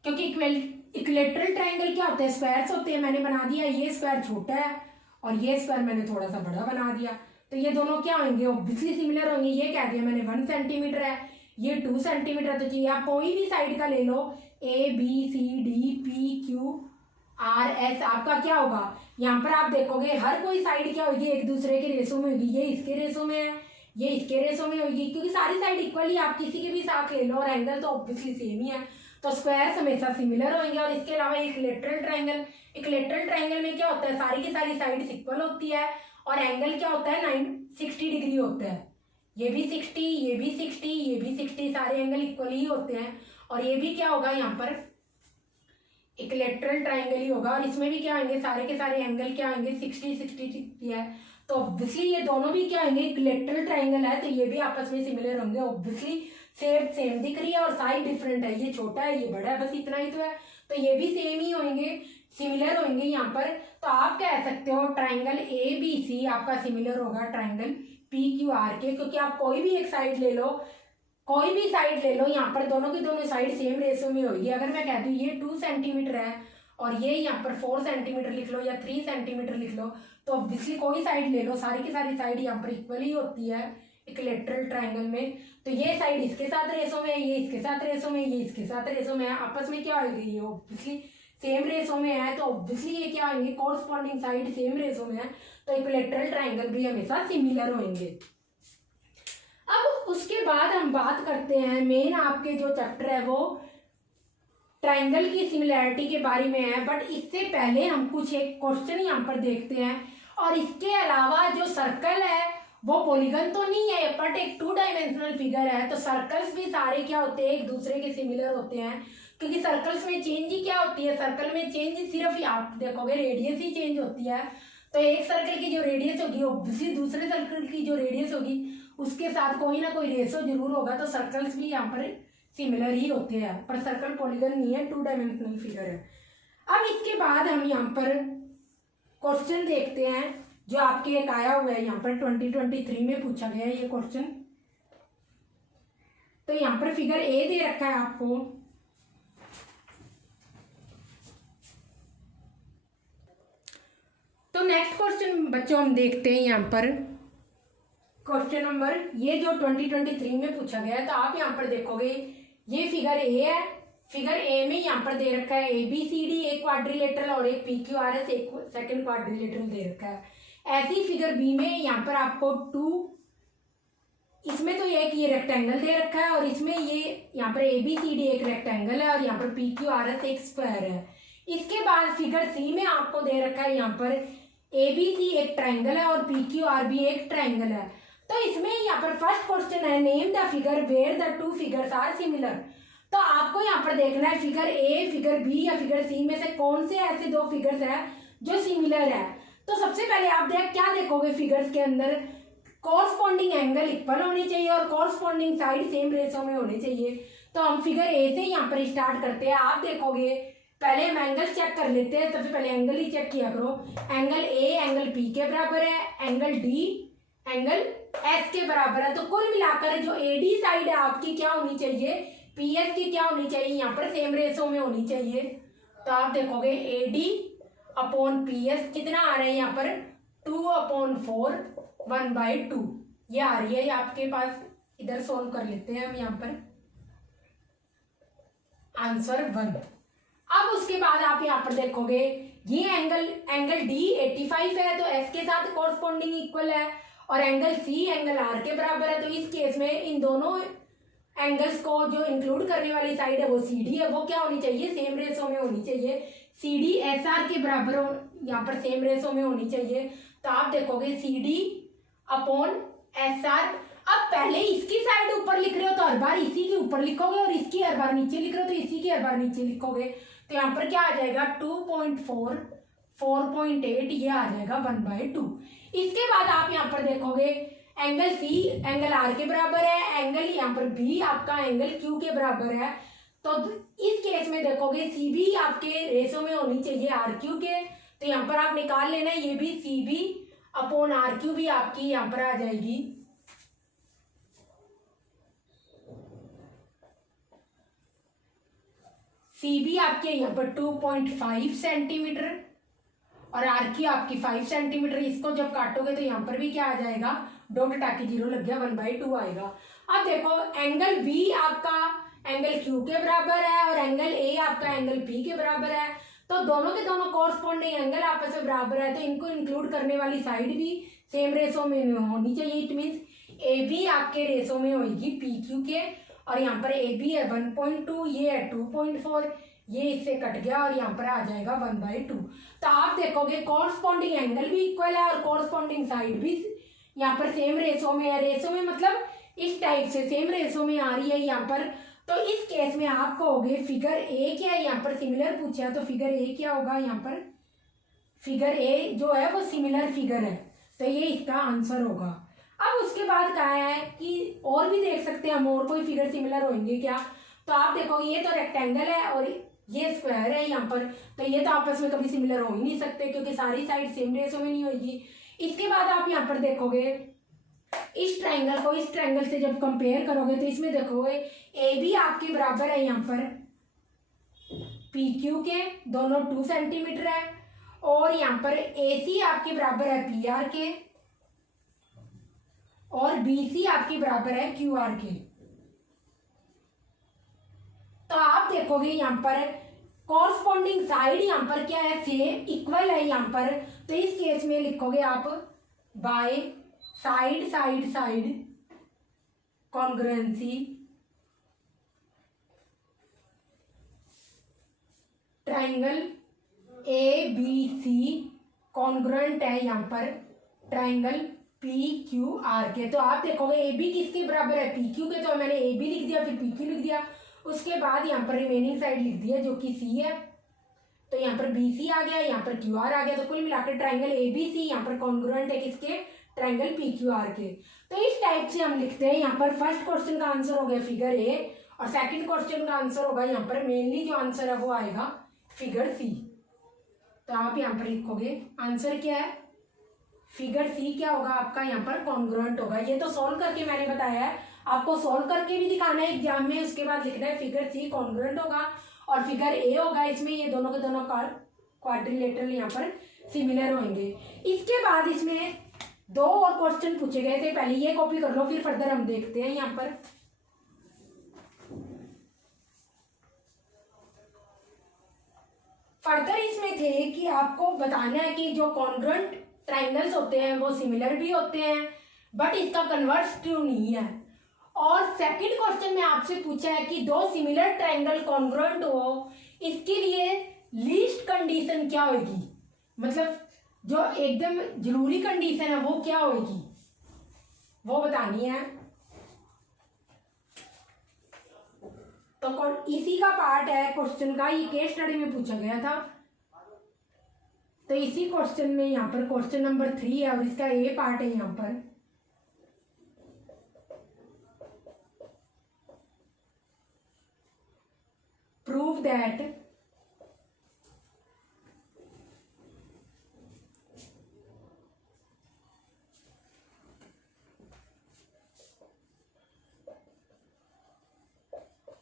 क्योंकि इक्विलैटरल ट्रायंगल क्या होता है, स्क्वायर्स होते हैं। मैंने बना दिया ये स्क्वायर छोटा है और ये स्क्वायर मैंने थोड़ा सा बड़ा बना दिया, तो ये दोनों क्या होंगे, ऑब्वियसली सिमिलर होंगे। ये कह दिया मैंने 1 सेंटीमीटर है, ये 2 सेंटीमीटर है। तो चाहिए आप कोई भी साइड का ले लो, ABCDPQRS, आपका क्या होगा, यहाँ पर आप देखोगे हर कोई साइड क्या होगी, एक दूसरे के रेशो में होगी। ये इसके रेशो में है, ये इसके रेशो में होगी, क्योंकि सारी साइड इक्वल ही आप किसी के भी साथ ले लो और एंगल तो ऑब्वियसली सेम ही है। तो स्क्वायर हमेशा सिमिलर होंगे। और इसके अलावा इक्विलैटरल ट्रायंगल, इक्विलैटरल ट्रायंगल में क्या होता है, सारी की सारी साइड इक्वल होती है और एंगल क्या होता है 60 डिग्री होता है। ये भी 60, ये भी 60, ये भी 60, सारे एंगल इक्वल ही होते हैं। और ये भी क्या होगा, यहाँ पर इक्विलैटरल ट्रायंगल ही होगा। और इसमें भी क्या होंगे, सारे के सारे एंगल क्या होंगे 60 है। तो ऑब्वियसली ये दोनों भी क्या होंगे, इक्विलैटरल ट्रायंगल है, तो ये भी आपस में सिमिलर होंगे। ऑब्वियसली शेप सेम दिख रही है और साइड डिफरेंट है, ये छोटा है ये बड़ा है, बस इतना ही तो है। तो ये भी सेम ही होंगे, सिमिलर होंगे यहाँ पर। तो आप कह सकते हो ट्रायंगल ABC आपका सिमिलर होगा ट्रायंगल PQR के, क्योंकि आप कोई भी एक साइड ले लो, कोई भी साइड ले लो, यहाँ पर दोनों की दोनों साइड सेम रेशो में होगी। अगर मैं कह दूँ ये 2 सेंटीमीटर है और ये यहाँ पर 4 सेंटीमीटर लिख लो या 3 सेंटीमीटर लिख लो, तो ऑब्वियसली कोई साइड ले लो, सारी की सारी साइड यहाँ पर इक्वल ही होती है इक्विलैटरल ट्रायंगल में। तो ये साइड इसके साथ रेशो में है, ये इसके साथ रेशो में, ये इसके साथ रेशो में है, आपस में क्या होगी, ये ऑब्वियसली सेम रेशो में है। तो ऑब्वियसली ये क्या होंगे, कॉरस्पॉन्डिंग साइड सेम रेशो में है, तो इक्विलैटरल ट्रायंगल भी हमेशा सिमिलर होंगे। अब उसके बाद हम बात करते हैं, मेन आपके जो चैप्टर है वो ट्रायंगल की सिमिलैरिटी के बारे में है, बट इससे पहले हम कुछ एक क्वेश्चन यहाँ पर देखते हैं। और इसके अलावा जो सर्कल है वो पॉलीगन तो नहीं है बट एक 2 डायमेंशनल फिगर है, तो सर्कल्स भी सारे क्या होते हैं, एक दूसरे के सिमिलर होते हैं। क्योंकि सर्कल्स में चेंज ही क्या होती है, सर्कल में चेंज सिर्फ आप देखोगे रेडियस ही चेंज होती है। तो एक सर्कल की जो रेडियस होगी ऑब्वियसली दूसरे सर्कल की जो रेडियस होगी उसके साथ कोई ना कोई रेशो जरूर होगा। तो सर्कल्स भी यहाँ पर सिमिलर ही होते हैं, पर सर्कल पॉलीगन नहीं है, 2 डायमेंशनल फिगर है। अब इसके बाद हम यहाँ पर क्वेश्चन देखते हैं जो आपके एक आया हुआ है, यहाँ पर 2023 में पूछा गया है ये क्वेश्चन। तो यहाँ पर फिगर ए दे रखा है आपको, तो नेक्स्ट क्वेश्चन बच्चों हम देखते हैं यहाँ पर क्वेश्चन नंबर, ये जो 2023 में पूछा गया है। तो आप यहाँ पर देखोगे ये फिगर ए है, फिगर ए में यहाँ पर दे रखा है ABCD एक क्वाड्रिलेटरल और एक PQRS एक सेकंड क्वाड्रिलेटरल दे रखा है। ऐसी फिगर बी में यहाँ पर आपको 2, इसमें तो एक ये रेक्टेंगल दे रखा है और इसमें ये यहाँ पर ABCD एक रेक्टेंगल है और यहाँ पर PQRS एक स्क्वायर है। इसके बाद फिगर सी में आपको दे रखा है यहाँ पर ABC एक ट्रायंगल है और PQRB एक ट्रायंगल है। तो इसमें यहाँ पर फर्स्ट क्वेश्चन है name the figure where the two figures are similar. तो आपको यहाँ पर देखना है फिगर ए, फिगर बी या फिगर सी में से कौन से ऐसे दो फिगर्स है जो सिमिलर है। तो सबसे पहले आप क्या देखोगे फिगर्स के अंदर कॉरस्पॉन्डिंग एंगल इक्वल होने चाहिए और कॉरस्पॉन्डिंग साइड सेम रेशो में होने चाहिए। तो हम फिगर ए से यहाँ पर स्टार्ट करते हैं। आप देखोगे पहले हम एंगल चेक कर लेते हैं, सबसे पहले एंगल ही चेक किया करो। एंगल ए एंगल पी के बराबर है, एंगल डी एंगल एस के बराबर है। तो कुल मिलाकर जो एडी साइड है आपकी क्या होनी चाहिए, पीएस की क्या होनी चाहिए, यहाँ पर सेम रेशो में होनी चाहिए। तो आप देखोगे एडी अपॉन पीएस कितना आ रहा है यहाँ पर 2/4 1/2 ये आ रही है आपके पास। इधर सोल्व कर लेते हैं हम यहाँ पर आंसर 1। अब उसके बाद आप यहाँ पर देखोगे ये एंगल डी 85 है तो एस के साथ कॉरस्पॉन्डिंग इक्वल है और एंगल सी एंगल आर के बराबर है। तो इस केस में इन दोनों एंगल्स को जो इंक्लूड करने वाली साइड है वो सी डी है, वो क्या होनी चाहिए, सेम रेशो में होनी चाहिए। सी डी एस आर के बराबर यहाँ पर सेम रेशो में होनी चाहिए। तो आप देखोगे C D upon S R. अब पहले इसकी साइड ऊपर लिख रहे हो तो हर बार इसी के ऊपर लिखोगे और इसकी हर बार नीचे लिख रहे हो तो इसी की हर बार नीचे लिखोगे। तो यहाँ पर क्या आ जाएगा 2.4 4.8 ये आ जाएगा 1/2। इसके बाद आप यहाँ पर देखोगे एंगल सी एंगल आर के बराबर है, एंगल यहाँ पर बी आपका एंगल क्यू के बराबर है। तो इस केस में देखोगे सी बी आपके रेशो में होनी चाहिए आर क्यू के। तो यहाँ पर आप निकाल लेना ये भी C B upon R Q भी आपकी यहाँ पर आ जाएगी। सी बी आपके यहाँ पर 2.5 सेंटीमीटर और आर क्यू आपकी 5 सेंटीमीटर। इसको जब काटोगे तो यहाँ पर भी क्या आ जाएगा, डॉट टाकी 0 लग गया, 1/2 आएगा। अब देखो एंगल बी आपका एंगल क्यू के बराबर है और एंगल ए आपका एंगल पी के बराबर है। तो दोनों के दोनों कॉरस्पॉन्डिंग एंगल आपस में बराबर है तो इनको इंक्लूड करने वाली साइड भी सेम रेशो में होनी चाहिए। इट मीन्स ए बी आपके रेशो में होगी पी क्यू के और यहाँ पर ए बी है 1.2 ये है 2.4 ये इससे कट गया और यहाँ पर आ जाएगा 1/2। तो आप देखोगे कॉरस्पॉन्डिंग एंगल भी इक्वल है और कॉरस्पॉन्डिंग साइड भी यहाँ पर सेम रेशो में है। रेशो में मतलब इस टाइप से सेम रेशो में आ रही है यहाँ पर। तो इस केस में आप कहोगे फिगर ए क्या है, यहाँ पर सिमिलर पूछा है तो फिगर ए क्या होगा, यहाँ पर फिगर ए जो है वो सिमिलर फिगर है तो ये इसका आंसर होगा। अब उसके बाद कहा है कि और भी देख सकते हैं हम और कोई फिगर सिमिलर होंगे क्या। तो आप देखोगे ये तो रेक्टेंगल है और ये स्क्वायर है यहाँ पर, तो ये तो आपस में कभी सिमिलर हो ही नहीं सकते क्योंकि सारी साइड सेम रेशो में नहीं होगी। इसके बाद आप यहाँ पर देखोगे इस ट्रायंगल को इस ट्रायंगल से जब कंपेयर करोगे तो इसमें देखोगे ए बी आपके बराबर है यहाँ पर पी क्यू के, दोनों 2 सेंटीमीटर है और यहाँ पर ए सी आपके बराबर है पी आर के और बी सी आपके बराबर है क्यू आर के। तो आप देखोगे यहाँ पर कॉरस्पॉन्डिंग साइड यहाँ पर क्या है, सेम इक्वल है यहाँ पर। तो इस केस में लिखोगे आप by side side side congruency triangle A B C congruent है यहाँ पर ट्राइंगल पी क्यू आर के। तो आप देखोगे ए बी किसके बराबर है, पी क्यू के। तो मैंने ए बी लिख दिया फिर पी क्यू लिख दिया, उसके बाद यहाँ पर रिमेनिंग साइड लिख दिया जो कि सी है। तो यहाँ पर बी सी आ गया, यहाँ पर क्यू आर आ गया। तो कुल मिलाकर ट्राइंगल ए बी सी यहाँ पर कॉन्ग्रुएंट है किसके, ट्राइंगल पी क्यू आर के। तो इस टाइप से हम लिखते हैं। यहाँ पर फर्स्ट क्वेश्चन का आंसर हो गया फिगर ए, और सेकंड क्वेश्चन का आंसर होगा यहाँ पर मेनली जो आंसर है वो आएगा फिगर सी। तो आप यहाँ पर लिखोगे आंसर क्या है, फिगर सी क्या होगा आपका यहाँ पर कॉन्ग्रुएंट होगा। ये तो सॉल्व करके मैंने बताया है, आपको सॉल्व करके भी दिखाना है एग्जाम में, उसके बाद लिखना है फिगर सी कॉन्ग्रुएंट होगा और फिगर ए होगा। इसमें ये दोनों के दोनों क्वाड्रिलेटरल यहाँ पर सिमिलर होंगे। इसके बाद इसमें 2 और क्वेश्चन पूछे गए थे, पहले ये कॉपी कर लो फिर फर्दर हम देखते हैं। यहाँ पर फर्दर इसमें थे कि आपको बताना है कि जो कॉन्ग्रुएंट ट्राइंगल्स होते हैं वो सिमिलर भी होते हैं, बट इसका कन्वर्स ट्रू नहीं है। और सेकंड क्वेश्चन में आपसे पूछा है कि 2 सिमिलर ट्राइंगल कॉन्ग्रुएंट हो, इसके लिए लीस्ट कंडीशन क्या होगी, मतलब जो एकदम जरूरी कंडीशन है वो क्या होगी, वो बतानी है। तो इसी का पार्ट है क्वेश्चन का, ये केस स्टडी में पूछा गया था। तो इसी क्वेश्चन में यहाँ पर क्वेश्चन नंबर 3 है और इसका ए पार्ट है यहाँ पर। Prove that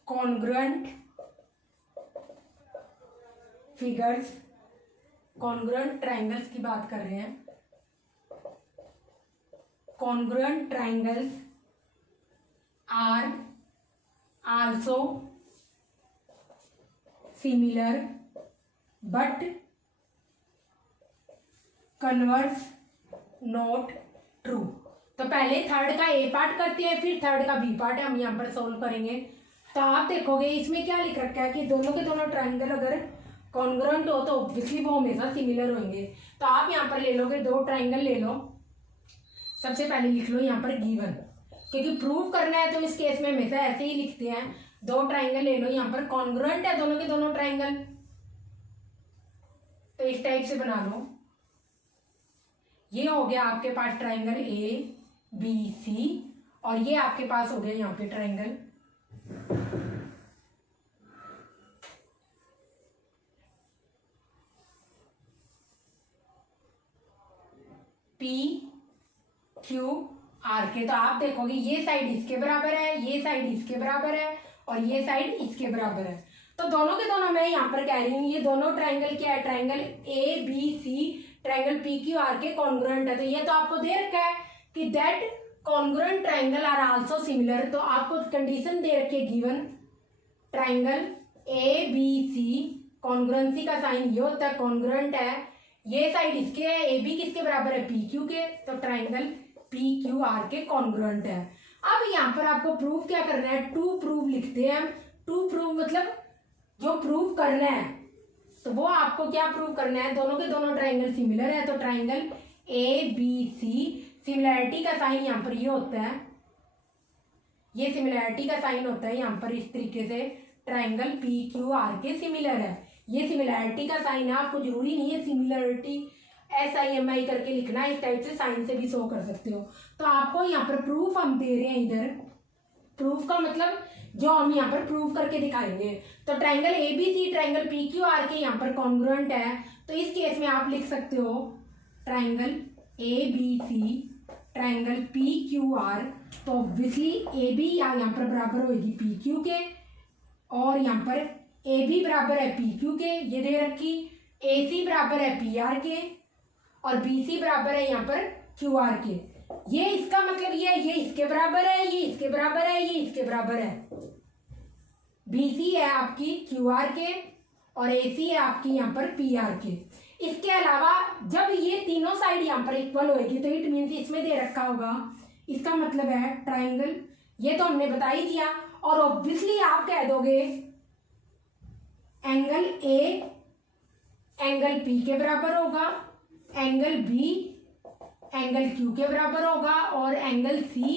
congruent figures, congruent triangles की बात कर रहे हैं, congruent triangles are also similar but converse not true. तो पहले थर्ड का ए पार्ट करते हैं, फिर थर्ड का बी पार्ट हम यहाँ पर सोल्व करेंगे। तो आप देखोगे इसमें क्या लिख रखा है कि दोनों के दोनों ट्राइंगल अगर कॉन्ग्रुएंट हो तो ऑब्वियसली वो हमेशा सिमिलर होंगे। तो आप यहाँ पर ले लोगे 2 ट्राइंगल ले लो, सबसे पहले लिख लो यहाँ पर गिवन, क्योंकि प्रूव करना है तो इस केस में हमेशा ऐसे ही लिखते हैं। 2 ट्राइंगल ले लो, यहाँ पर कॉन्ग्रुएंट है दोनों के दोनों ट्राइंगल, तो इस टाइप से बना लो। ये हो गया आपके पास ट्राइंगल ए बी सी, और ये आपके पास हो गया यहाँ पे ट्राइंगल पी क्यू आर के। तो आप देखोगे ये साइड इसके बराबर है, ये साइड इसके बराबर है और ये साइड इसके बराबर है। तो दोनों के दोनों मैं यहाँ पर कह रही हूँ ये दोनों ट्राइंगल क्या है, triangle A B C triangle P Q R के कॉन्ग्रुएंट है। तो ये तो आपको दे रखा है कि that congruent triangle are also similar. तो आपको कंडीशन दे रखी है given triangle A B C, congruency का साइन ये होता है, कॉन्ग्रुएंट है, ये साइड इसके है, ए बी किसके बराबर है, पी क्यू के, तो ट्राइंगल पी क्यू आर के कॉन्ग्रुएंट है। अब यहाँ पर आपको प्रूफ क्या करना है, टू प्रूफ लिखते हैं। टू प्रूफ मतलब जो प्रूफ करना है, तो वो आपको क्या प्रूफ करना है, दोनों के दोनों ट्राइंगल सिमिलर है। तो triangle A B C, similarity का साइन यहाँ पर ये होता है, ये सिमिलैरिटी का साइन होता है यहाँ पर इस तरीके से, ट्राइंगल पी क्यू आर के सिमिलर है। ये सिमिलैरिटी का साइन है, आपको जरूरी नहीं है सिमिलरिटी SIMI करके लिखना, इस टाइप से साइन से भी शो कर सकते हो। तो आपको यहाँ पर प्रूफ हम दे रहे हैं, इधर प्रूफ का मतलब जो हम यहाँ पर प्रूफ करके दिखाएंगे। तो ट्राइंगल ABC ट्राइंगल PQR के यहाँ पर कॉन्ग्रुएंट है, तो इस केस में आप लिख सकते हो ट्राइंगल ABC ट्राइंगल PQR। तो ऑब्वियसली AB यहाँ पर बराबर होगी PQ के, और यहाँ पर AB बराबर है PQ के, ये दे रखी, AC बराबर है PR के, और BC बराबर है यहाँ पर QR के। ये इसका मतलब ये इसके बराबर है, ये इसके बराबर है, ये इसके बराबर है। BC है आपकी QR के और AC है आपकी यहाँ पर PR के। इसके अलावा जब ये तीनों साइड यहाँ पर इक्वल होगी तो इट मीन्स इसमें दे रखा होगा, इसका मतलब है ट्राइंगल, ये तो हमने बता ही दिया। और ऑब्वियसली आप कह दोगे एंगल A एंगल P के बराबर होगा, एंगल B एंगल Q के बराबर होगा, और एंगल C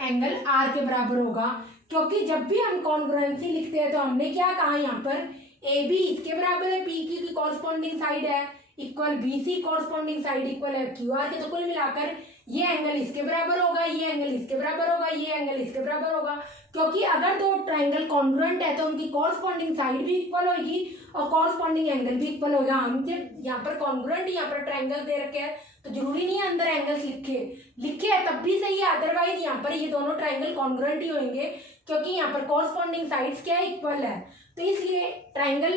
एंगल R के बराबर होगा। क्योंकि जब भी हम कॉन्ग्रुएंसी लिखते हैं तो हमने क्या कहा यहाँ पर, ए बी इसके बराबर है, पी क्यू की कॉरस्पॉन्डिंग साइड है equal, B C corresponding side equal है क्यू आर के। तो कुल मिलाकर ये एंगल इसके बराबर होगा, ये एंगल इसके बराबर होगा, ये एंगल इसके बराबर होगा, क्योंकि अगर दो ट्राइंगल कॉन्ग्रुएंट है तो उनकी कॉरस्पॉन्डिंग साइड भी इक्वल होगी और कॉरस्पॉन्डिंग एंगल भी इक्वल होगा। हम जब यहाँ पर कॉन्ग्रुएंट यहाँ पर ट्राइंगल दे रखे हैं तो जरूरी नहीं है अंदर एंगल्स लिखे है तब भी सही है, अदरवाइज यहाँ पर ये दोनों ट्राइंगल कॉन्ग्रुएंट ही होंगे, क्योंकि यहाँ पर कॉरस्पॉन्डिंग साइड्स क्या है, इक्वल है। तो इसलिए triangle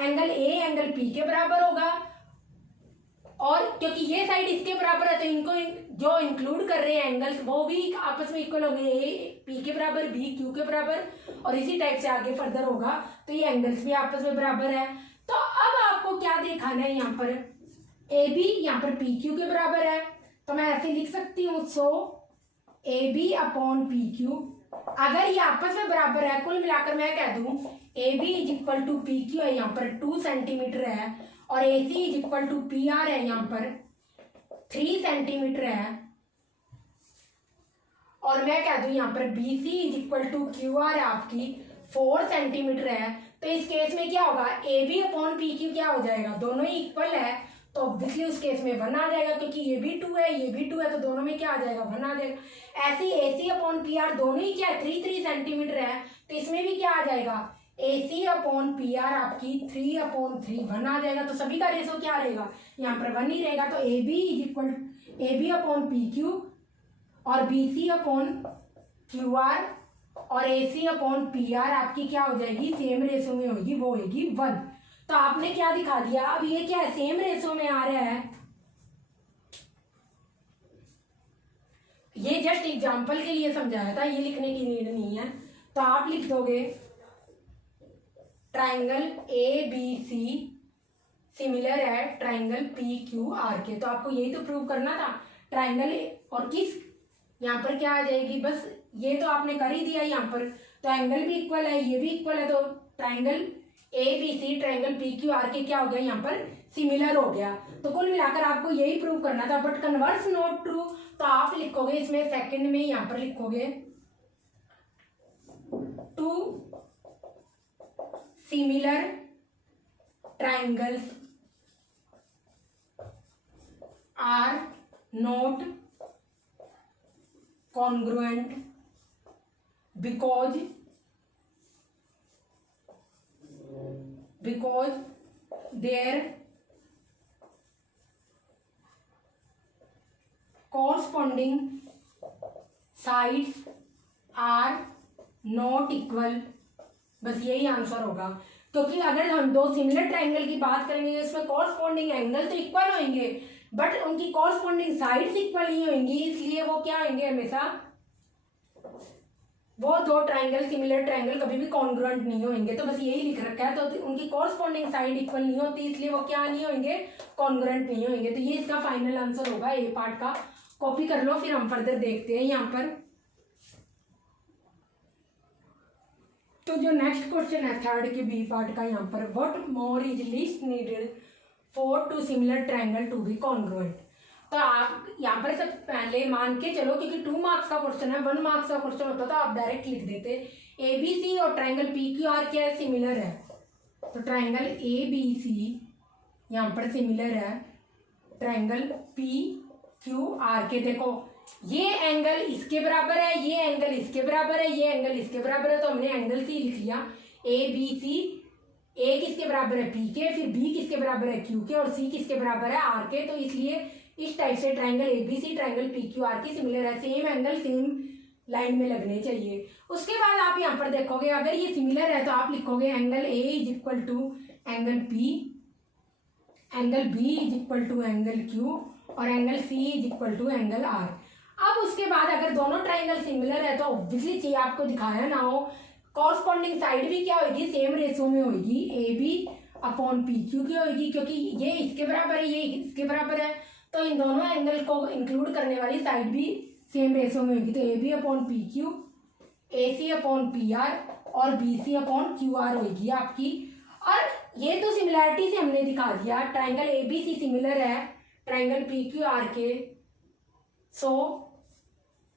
angle A angle P के बराबर होगा, और क्योंकि ये साइड इसके बराबर है तो इनको जो इंक्लूड कर रहे हैं एंगल्स वो भी आपस में इक्वल होंगे, ए पी के बराबर, बी क्यू के बराबर, और इसी टाइप से आगे फर्दर होगा तो ये एंगल्स भी आपस में बराबर है। तो अब आपको क्या दिखाना है, यहाँ पर ए बी यहाँ पर पी क्यू के बराबर है, तो मैं ऐसे लिख सकती हूँ, so A B upon P Q, अगर ये आपस में बराबर है, कुल मिलाकर मैं कह दूं A B is equal to P Q है यहाँ पर 2 सेंटीमीटर है, और A C is equal to P R है यहाँ पर 3 सेंटीमीटर है, और मैं कह दूं यहाँ पर B C is equal to Q R है आपकी 4 सेंटीमीटर है। तो इस केस में क्या होगा, A B upon P Q क्या हो जाएगा, दोनों ही इक्वल है, तो ऑब्वियसली उस केस में 1 आ जाएगा, क्योंकि ये भी 2 है ये भी 2 है, तो दोनों में क्या आ जाएगा, 1 आ जाएगा। ऐसे ही ए सी अपॉन पी आर दोनों ही क्या है 3 सेंटीमीटर है, तो इसमें भी क्या आ जाएगा, ए सी अपॉन पी आर आपकी 3/3 1 आ जाएगा। तो सभी का रेशो क्या रहेगा, यहाँ पर 1 ही रहेगा। तो A B is equal A B upon P Q और B C upon Q R और A C upon P R आपकी क्या हो जाएगी, सेम रेशो में होगी, वो होगी 1। तो आपने क्या दिखा दिया, अब ये क्या है, सेम रेशो में आ रहा है। ये जस्ट एग्जांपल के लिए समझाया था, ये लिखने की नीड नहीं है। तो आप लिख दोगे triangle A B C similar है ट्राइंगल पी क्यू आर के। तो आपको यही तो प्रूव करना था, ट्राइंगल और किस यहाँ पर क्या आ जाएगी, बस ये तो आपने कर ही दिया यहाँ पर। तो एंगल भी इक्वल है, ये भी इक्वल है, तो triangle A B C triangle P Q R के क्या हो गया, यहाँ पर सिमिलर हो गया। तो कुल मिलाकर आपको यही प्रूव करना था, बट कन्वर्स नॉट ट्रू। तो आप लिखोगे इसमें सेकंड में यहाँ पर लिखोगे 2 similar triangles are not congruent because their corresponding sides are not equal। बस यही आंसर होगा, क्योंकि अगर हम दो सिमिलर ट्राइंगल की बात करेंगे इसमें कॉरस्पॉन्डिंग एंगल तो इक्वल होंगे, बट उनकी कॉरस्पॉन्डिंग साइड्स इक्वल नहीं होंगी, इसलिए वो क्या होंगे, हमेशा वो दो ट्राइंगल सिमिलर ट्राइंगल कभी भी कॉन्ग्रुएंट नहीं होंगे। तो बस यही लिख रखा है, तो उनकी कॉरस्पॉन्डिंग साइड इक्वल नहीं होती, इसलिए वो क्या नहीं होंगे, कॉन्ग्रुएंट नहीं होंगे। तो ये इसका फाइनल आंसर होगा, ए पार्ट का कॉपी कर लो, फिर हम फर्दर देखते हैं यहाँ पर। तो जो नेक्स्ट क्वेश्चन है थर्ड के बी पार्ट का, यहाँ पर what more is least needed for 2 similar triangle to be congruent. तो आप यहाँ पर सब पहले मान के चलो, क्योंकि 2 मार्क्स का क्वेश्चन है, 1 मार्क्स का क्वेश्चन होता तो आप डायरेक्ट लिख देते ए बी सी और ट्राइंगल पी क्यू आर क्या है, सिमिलर है। तो ट्राइंगल ए बी सी यहाँ पर सिमिलर है ट्राइंगल पी क्यू आर के। देखो ये एंगल इसके बराबर है, ये एंगल इसके बराबर है, ये एंगल इसके बराबर है, तो हमने एंगल सी लिख लिया। ए बी सी, ए किसके बराबर है, पी के, फिर बी किसके बराबर है, क्यू के, और सी किसके बराबर है, आर के। तो इसलिए इस टाइप से triangle A B C triangle P Q R की सिमिलर है, सेम एंगल सेम लाइन में लगने चाहिए। उसके बाद आप यहाँ पर देखोगे अगर ये सिमिलर है तो आप लिखोगे angle A is equal to angle P, angle B is equal to angle Q, और angle C is equal to angle R. अब उसके बाद अगर दोनों ट्राइंगल सिमिलर है तो ऑब्वियसली चाहिए आपको दिखाया ना हो, कॉरस्पॉन्डिंग साइड भी क्या होगी, सेम रेशो में होगी, A B upon P Q की होगी, क्योंकि ये इसके बराबर है ये इसके बराबर है, तो इन दोनों एंगल को इंक्लूड करने वाली साइड भी सेम रेशो में होगी। तो A B upon P Q, A C upon P R और B C upon Q R होगी आपकी। और ये तो सिमिलैरिटी से हमने दिखा दिया, triangle A B C similar है ट्राइंगल पी क्यू आर के।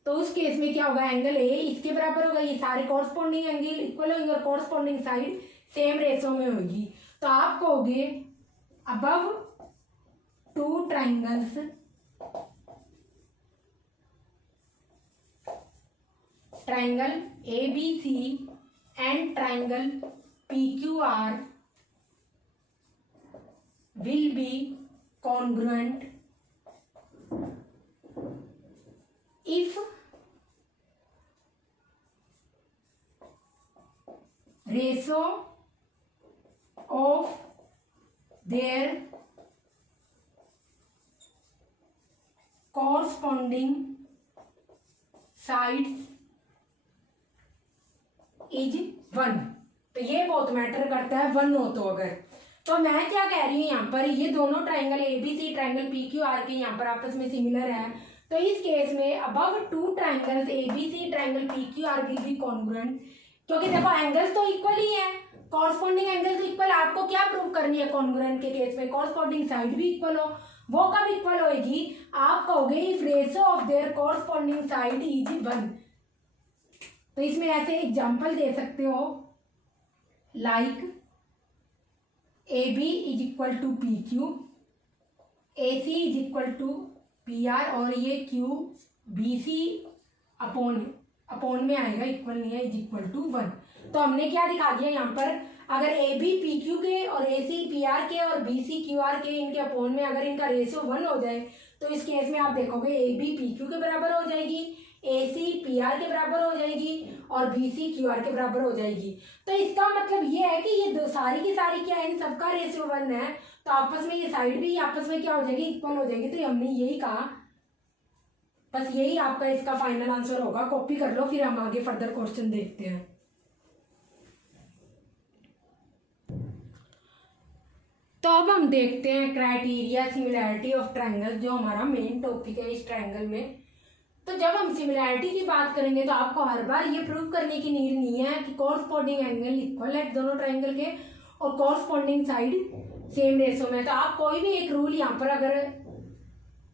तो उस केस में क्या होगा, एंगल ए इसके बराबर होगा, ये सारे कॉरस्पॉन्डिंग एंगल इक्वल होंगे और कॉरस्पॉन्डिंग साइड सेम रेशो में होगी। तो आप कहोगे above two triangles triangle ABC and triangle PQR will be congruent if ratio of their corresponding sides is 1। तो ये बहुत मैटर करता है 1 हो तो अगर। तो मैं क्या कह रही हूँ यहाँ पर, ये दोनों ट्राइंगल ABC ट्राइंगल PQR के यहाँ पर आपस में सिमिलर है। तो इस केस में above two triangles ABC triangle PQR will be congruent, क्योंकि देखो एंगल्स तो इक्वल ही है, कॉरस्पॉन्डिंग एंगल तो इक्वल। आपको क्या प्रूव करनी है कॉन्ग्रुएंट के केस में, कॉरस्पॉन्डिंग साइड भी इक्वल हो। वो कब इक्वल होगी, आप कहोगे if ratio of their corresponding side is 1। तो इसमें ऐसे एग्जाम्पल दे सकते हो like AB is equal to PQ, AC is equal to PR और ये QBC अपॉन में आएगा, इक्वल नहीं है, इज इक्वल टू 1। तो हमने क्या दिखा दिया यहाँ पर, अगर AB PQ के और AC PR के और BC QR के इनके अपॉन में अगर इनका रेशियो 1 हो जाए तो इस केस में आप देखोगे AB PQ के बराबर हो जाएगी, AC PR के बराबर हो जाएगी और BC QR के बराबर हो जाएगी। तो इसका मतलब ये है कि ये दो सारी की सारी क्या है, इन सबका रेशियो 1 है। तो आपस में ये साइड भी आपस में क्या हो जाएगी, इक्वल हो जाएगी। तो हमने यही कहा, बस यही आपका इसका फाइनल आंसर होगा। कॉपी कर लो, फिर हम आगे फर्दर क्वेश्चन देखते हैं। तो अब हम देखते हैं क्राइटेरिया सिमिलैरिटी ऑफ ट्राइंगल, जो हमारा मेन टॉपिक है इस ट्राइंगल में। तो जब हम सिमिलैरिटी की बात करेंगे तो आपको हर बार ये प्रूव करने की नीड नहीं है कि कॉरस्पॉन्डिंग एंगल इक्वल है दोनों ट्राइंगल के और कॉरस्पॉन्डिंग साइड सेम रेशो में। तो आप कोई भी एक रूल यहाँ पर अगर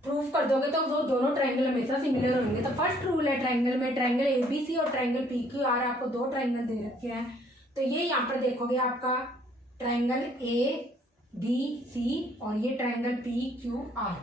प्रूव कर दोगे तो वो दोनों ट्राइंगल हमेशा सिमिलर होंगे। तो फर्स्ट रूल है ट्राइंगल में, ट्राइंगल ABC और ट्राइंगल PQR, आपको दो ट्राइंगल दे रखे हैं। तो ये यहाँ पर देखोगे आपका ट्राइंगल ABC और ये ट्राइंगल PQR।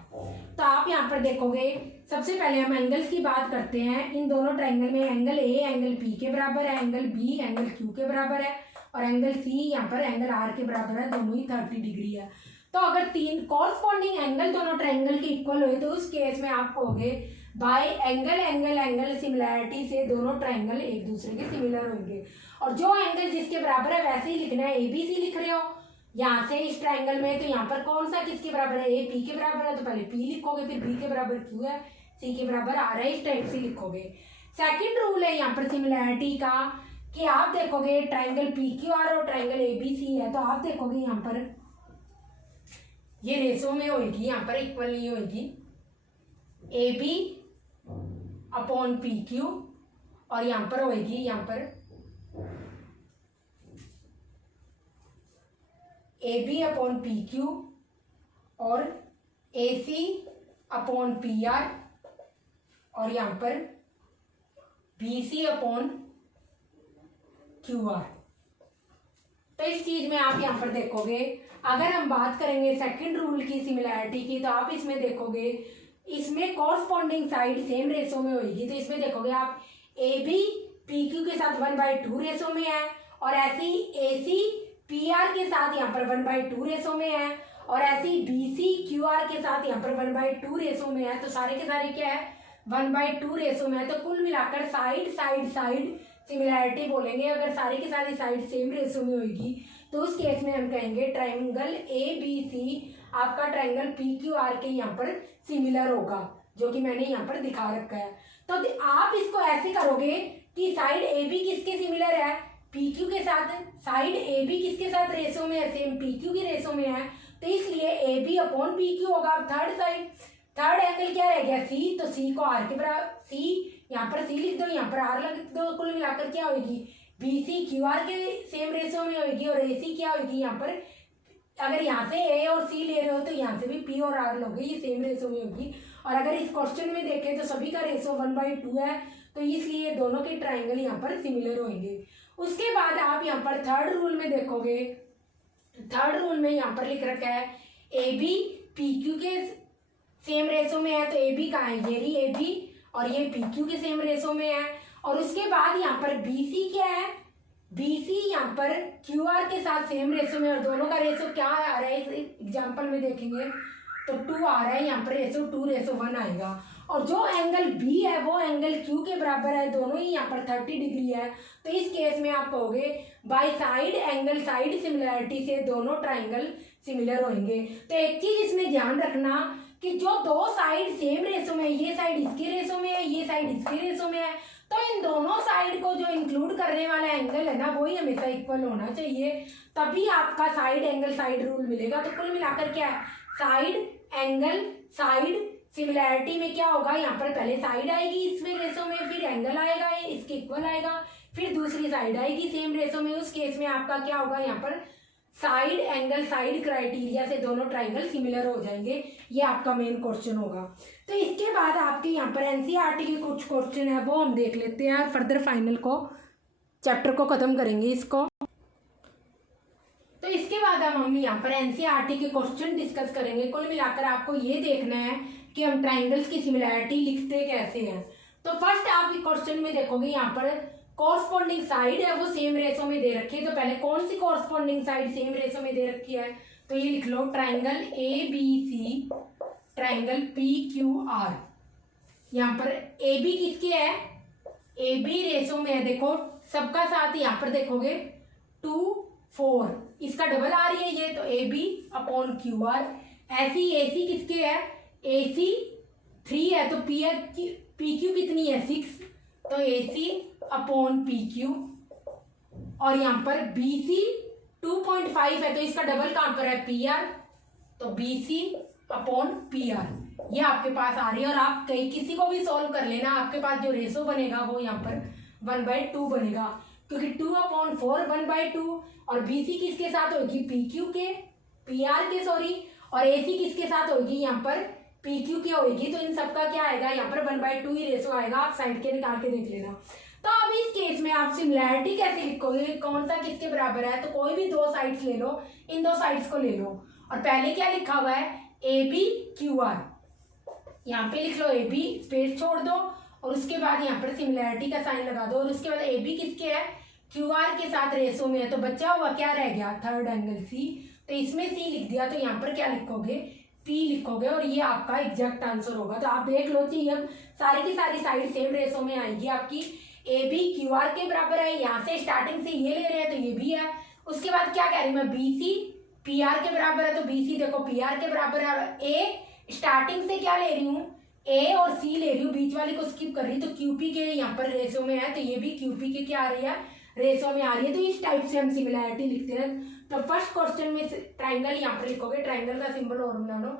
तो आप यहाँ पर देखोगे, सबसे पहले हम एंगल्स की बात करते हैं। इन दोनों ट्राइंगल में एंगल A एंगल P के बराबर है, एंगल B एंगल Q के बराबर है और एंगल C यहाँ पर एंगल R के बराबर है, दोनों ही 30 डिग्री है। तो अगर तीन कॉरस्पॉन्डिंग एंगल दोनों ट्राइंगल के इक्वल हुए तो उस केस में आप कहोगे bye angle angle angle similarity से दोनों ट्राइंगल एक दूसरे के सिमिलर होंगे। और जो एंगल जिसके बराबर है वैसे ही लिखना है। ABC लिख रहे हो यहाँ से इस ट्राइंगल में, तो यहाँ पर कौन सा किसके बराबर है, A P के बराबर है तो पहले P लिखोगे, फिर B के बराबर Q है, C के बराबर R है, इस टाइप से लिखोगे। सेकंड रूल है यहाँ पर सिमिलैरिटी का कि आप देखोगे ट्राइंगल PQR और ट्राइंगल ABC है, तो आप देखोगे यहाँ पर ये रेशो में होगी, यहाँ पर इक्वल नहीं होगी। AB अपॉन PQ और यहाँ पर होगी, यहाँ पर AB अपॉन PQ और AC अपॉन PR और यहाँ पर BC अपॉन QR। तो इस चीज में आप यहाँ पर देखोगे, अगर हम बात करेंगे सेकंड रूल की सिमिलैरिटी की, तो आप इसमें देखोगे इसमें कॉरस्पॉन्डिंग साइड सेम रेशो में होगी। तो इसमें देखोगे आप AB PQ के साथ 1/2 रेशो में है और ऐसे ही AC PR के साथ यहाँ पर 1/2 रेशो में है और ऐसे ही BC QR के साथ यहाँ पर 1/2 रेशो में है। तो सारे के सारे क्या है, 1/2 रेशो में है। तो कुल मिलाकर साइड साइड साइड सिमिलैरिटी बोलेंगे। अगर सारी की सारी साइड सेम रेशो में होगी तो उस केस में हम कहेंगे ट्राइंगल ABC आपका ट्राइंगल PQR के यहाँ पर सिमिलर होगा, जो कि मैंने यहाँ पर दिखा रखा है। तो आप इसको ऐसे करोगे कि साइड AB किसके सिमिलर है, PQ के साथ। साइड AB किसके साथ रेशो में है, सेम PQ की रेशो में है, तो इसलिए AB अपॉन PQ होगा। थर्ड साइड थर्ड एंगल क्या रह गया, C, तो C को R के बराबर, C यहाँ पर C लिख दो, यहाँ पर R लिख दो। कुल मिलाकर क्या होगी, BC QR के सेम रेशो में होगी और AC क्या होगी, यहाँ पर अगर यहाँ से A और C ले रहे हो तो यहाँ से भी P और R लोगे, ये सेम रेशो में होगी। और अगर इस क्वेश्चन में देखें तो सभी का रेशो 1/2 है, तो इसलिए दोनों के ट्राइंगल यहाँ पर सिमिलर होंगे। उसके बाद आप यहाँ पर थर्ड रूल में देखोगे, थर्ड रूल में यहाँ पर लिख रखा है ए बी पी क्यू के सेम रेशो में है, तो ए बी कहाँ है, ये रही ए बी, और ये पी क्यू के सेम रेशो में है। और उसके बाद यहाँ पर बी सी क्या है, बी सी यहाँ पर क्यू आर के साथ सेम रेशो में, और दोनों का रेशो क्या आ रहा है इस एग्जाम्पल में देखेंगे तो 2 आ रहा है, यहाँ पर रेशो 2:1 आएगा। और जो एंगल बी है वो एंगल क्यू के बराबर है, दोनों ही यहाँ पर 30 डिग्री है। तो इस केस में आप कहोगे by side angle side similarity से दोनों ट्राइंगल सिमिलर होंगे। तो एक चीज इसमें ध्यान रखना कि जो दो साइड सेम रेशो में, ये साइड इसके रेशो में है, ये साइड इसके रेशो में है, तो इन दोनों साइड को जो इंक्लूड करने वाला एंगल है ना वही हमेशा इक्वल होना चाहिए, तभी आपका साइड एंगल साइड रूल मिलेगा। तो कुल मिलाकर क्या है, साइड एंगल साइड सिमिलैरिटी में क्या होगा, यहाँ पर पहले साइड आएगी इसमें रेशो में, फिर एंगल आएगा इसके इक्वल आएगा, फिर दूसरी साइड आएगी सेम रेशो में। उस केस में आपका क्या होगा, यहाँ पर साइड एंगल साइड क्राइटेरिया से दोनों ट्राइंगल सिमिलर हो जाएंगे। ये आपका मेन क्वेश्चन होगा। तो इसके बाद आपके यहाँ पर एनसीईआरटी के कुछ क्वेश्चन है वो हम देख लेते हैं, फर्दर फाइनल को चैप्टर को खत्म करेंगे इसको। तो इसके बाद हम यहाँ पर एनसीईआरटी के क्वेश्चन डिस्कस करेंगे। कुल मिलाकर आपको ये देखना है कि हम ट्राइंगल्स की सिमिलैरिटी लिखते कैसे हैं। तो फर्स्ट आप क्वेश्चन में देखोगे यहाँ पर कॉरस्पॉन्डिंग साइड है वो सेम रेशो में दे रखी है। तो पहले कौन सी कॉरस्पॉन्डिंग साइड सेम रेशो में दे रखी है, तो ये लिख लो triangle A B C, triangle P Q R. यहाँ पर ए बी किसके है, ए बी रेशो में है, देखो सबका साथ यहाँ पर देखोगे 2:4, इसका डबल आ रही है ये, तो A B upon Q R. ऐसी ए सी किसके है, ए सी 3 है, तो पी क्यू कितनी है 6, तो ए सी अपॉन पी क्यू। और यहाँ पर बी सी 2.5 है, तो इसका डबल कहाँ पर है पी आर, तो B C upon P R. ये आपके पास आ रही है, और आप कहीं किसी को भी सॉल्व कर लेना, आपके पास जो रेशो बनेगा वो यहाँ पर 1/2 बनेगा, क्योंकि 2/4 1/2। और बी सी किसके साथ होगी, पी क्यू के, पी आर के सॉरी, और ए सी किसके साथ होगी, यहाँ पर पी क्यू की होगी। तो इन सबका क्या आएगा, यहाँ पर 1/2 ही रेशो आएगा, आप साइड के निकाल के देख लेना। तो अब इस केस में आप सिमिलैरिटी कैसे लिखोगे, कौन सा किसके बराबर है, तो कोई भी दो साइड्स ले लो, इन दो साइड्स को ले लो। और पहले क्या लिखा हुआ है, ए बी क्यू आर, यहाँ पे लिख लो ए बी, स्पेस छोड़ दो, और उसके बाद यहाँ पर सिमिलैरिटी का साइन लगा दो। और उसके बाद ए बी किसके है, क्यू आर के साथ रेशो में है, तो बचा हुआ क्या रह गया, थर्ड एंगल सी, तो इसमें सी लिख दिया, तो यहाँ पर क्या लिखोगे, पी लिखोगे, और ये आपका एग्जैक्ट आंसर होगा। तो आप देख लो कि अब सारी की सारी साइड सेम रेशो में आएगी आपकी। ए बी क्यू आर के बराबर है, यहाँ से स्टार्टिंग से ये ले रहे हैं तो ये भी है। उसके बाद क्या कह रही हूँ मैं, बी सी पी आर के बराबर है, तो बी सी देखो पी आर के बराबर है। ए स्टार्टिंग से क्या ले रही हूँ, ए और सी ले रही हूँ, बीच वाली को स्किप कर रही हूँ, तो क्यूपी के यहाँ पर रेशो में है, तो ये भी क्यूपी के क्या आ रही है, रेशो में आ रही है। तो इस टाइप से हम सिमिलैरिटी लिखते हैं। तो फर्स्ट क्वेश्चन में ट्राइंगल यहाँ पर लिखोगे, ट्राइंगल का सिंबल और बना लो,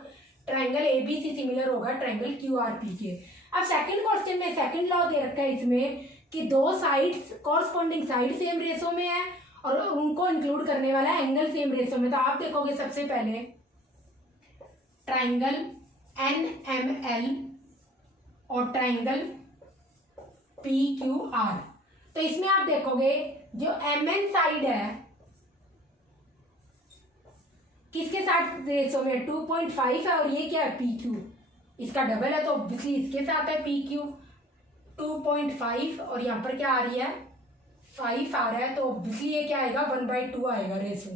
triangle A B C similar होगा ट्राइंगल क्यू आर पी के। अब सेकंड क्वेश्चन में सेकंड लॉ दे रखा है इसमें कि दो sides corresponding side same ratio में है और उनको इंक्लूड करने वाला एंगल सेम रेशो में। तो आप देखोगे सबसे पहले ट्राइंगल एन एम एल और ट्राइंगल पी क्यू आर। तो इसमें आप देखोगे जो एम एन साइड है किसके साथ रेशो में 2.5 है, और ये क्या है पी क्यू, इसका डबल है, तो ऑब्वियसली इसके साथ है पी क्यू 2.5, और यहाँ पर क्या आ रही है 5 आ रहा है, तो ऑब्वियसली ये क्या आएगा 1/2 आएगा रेशो।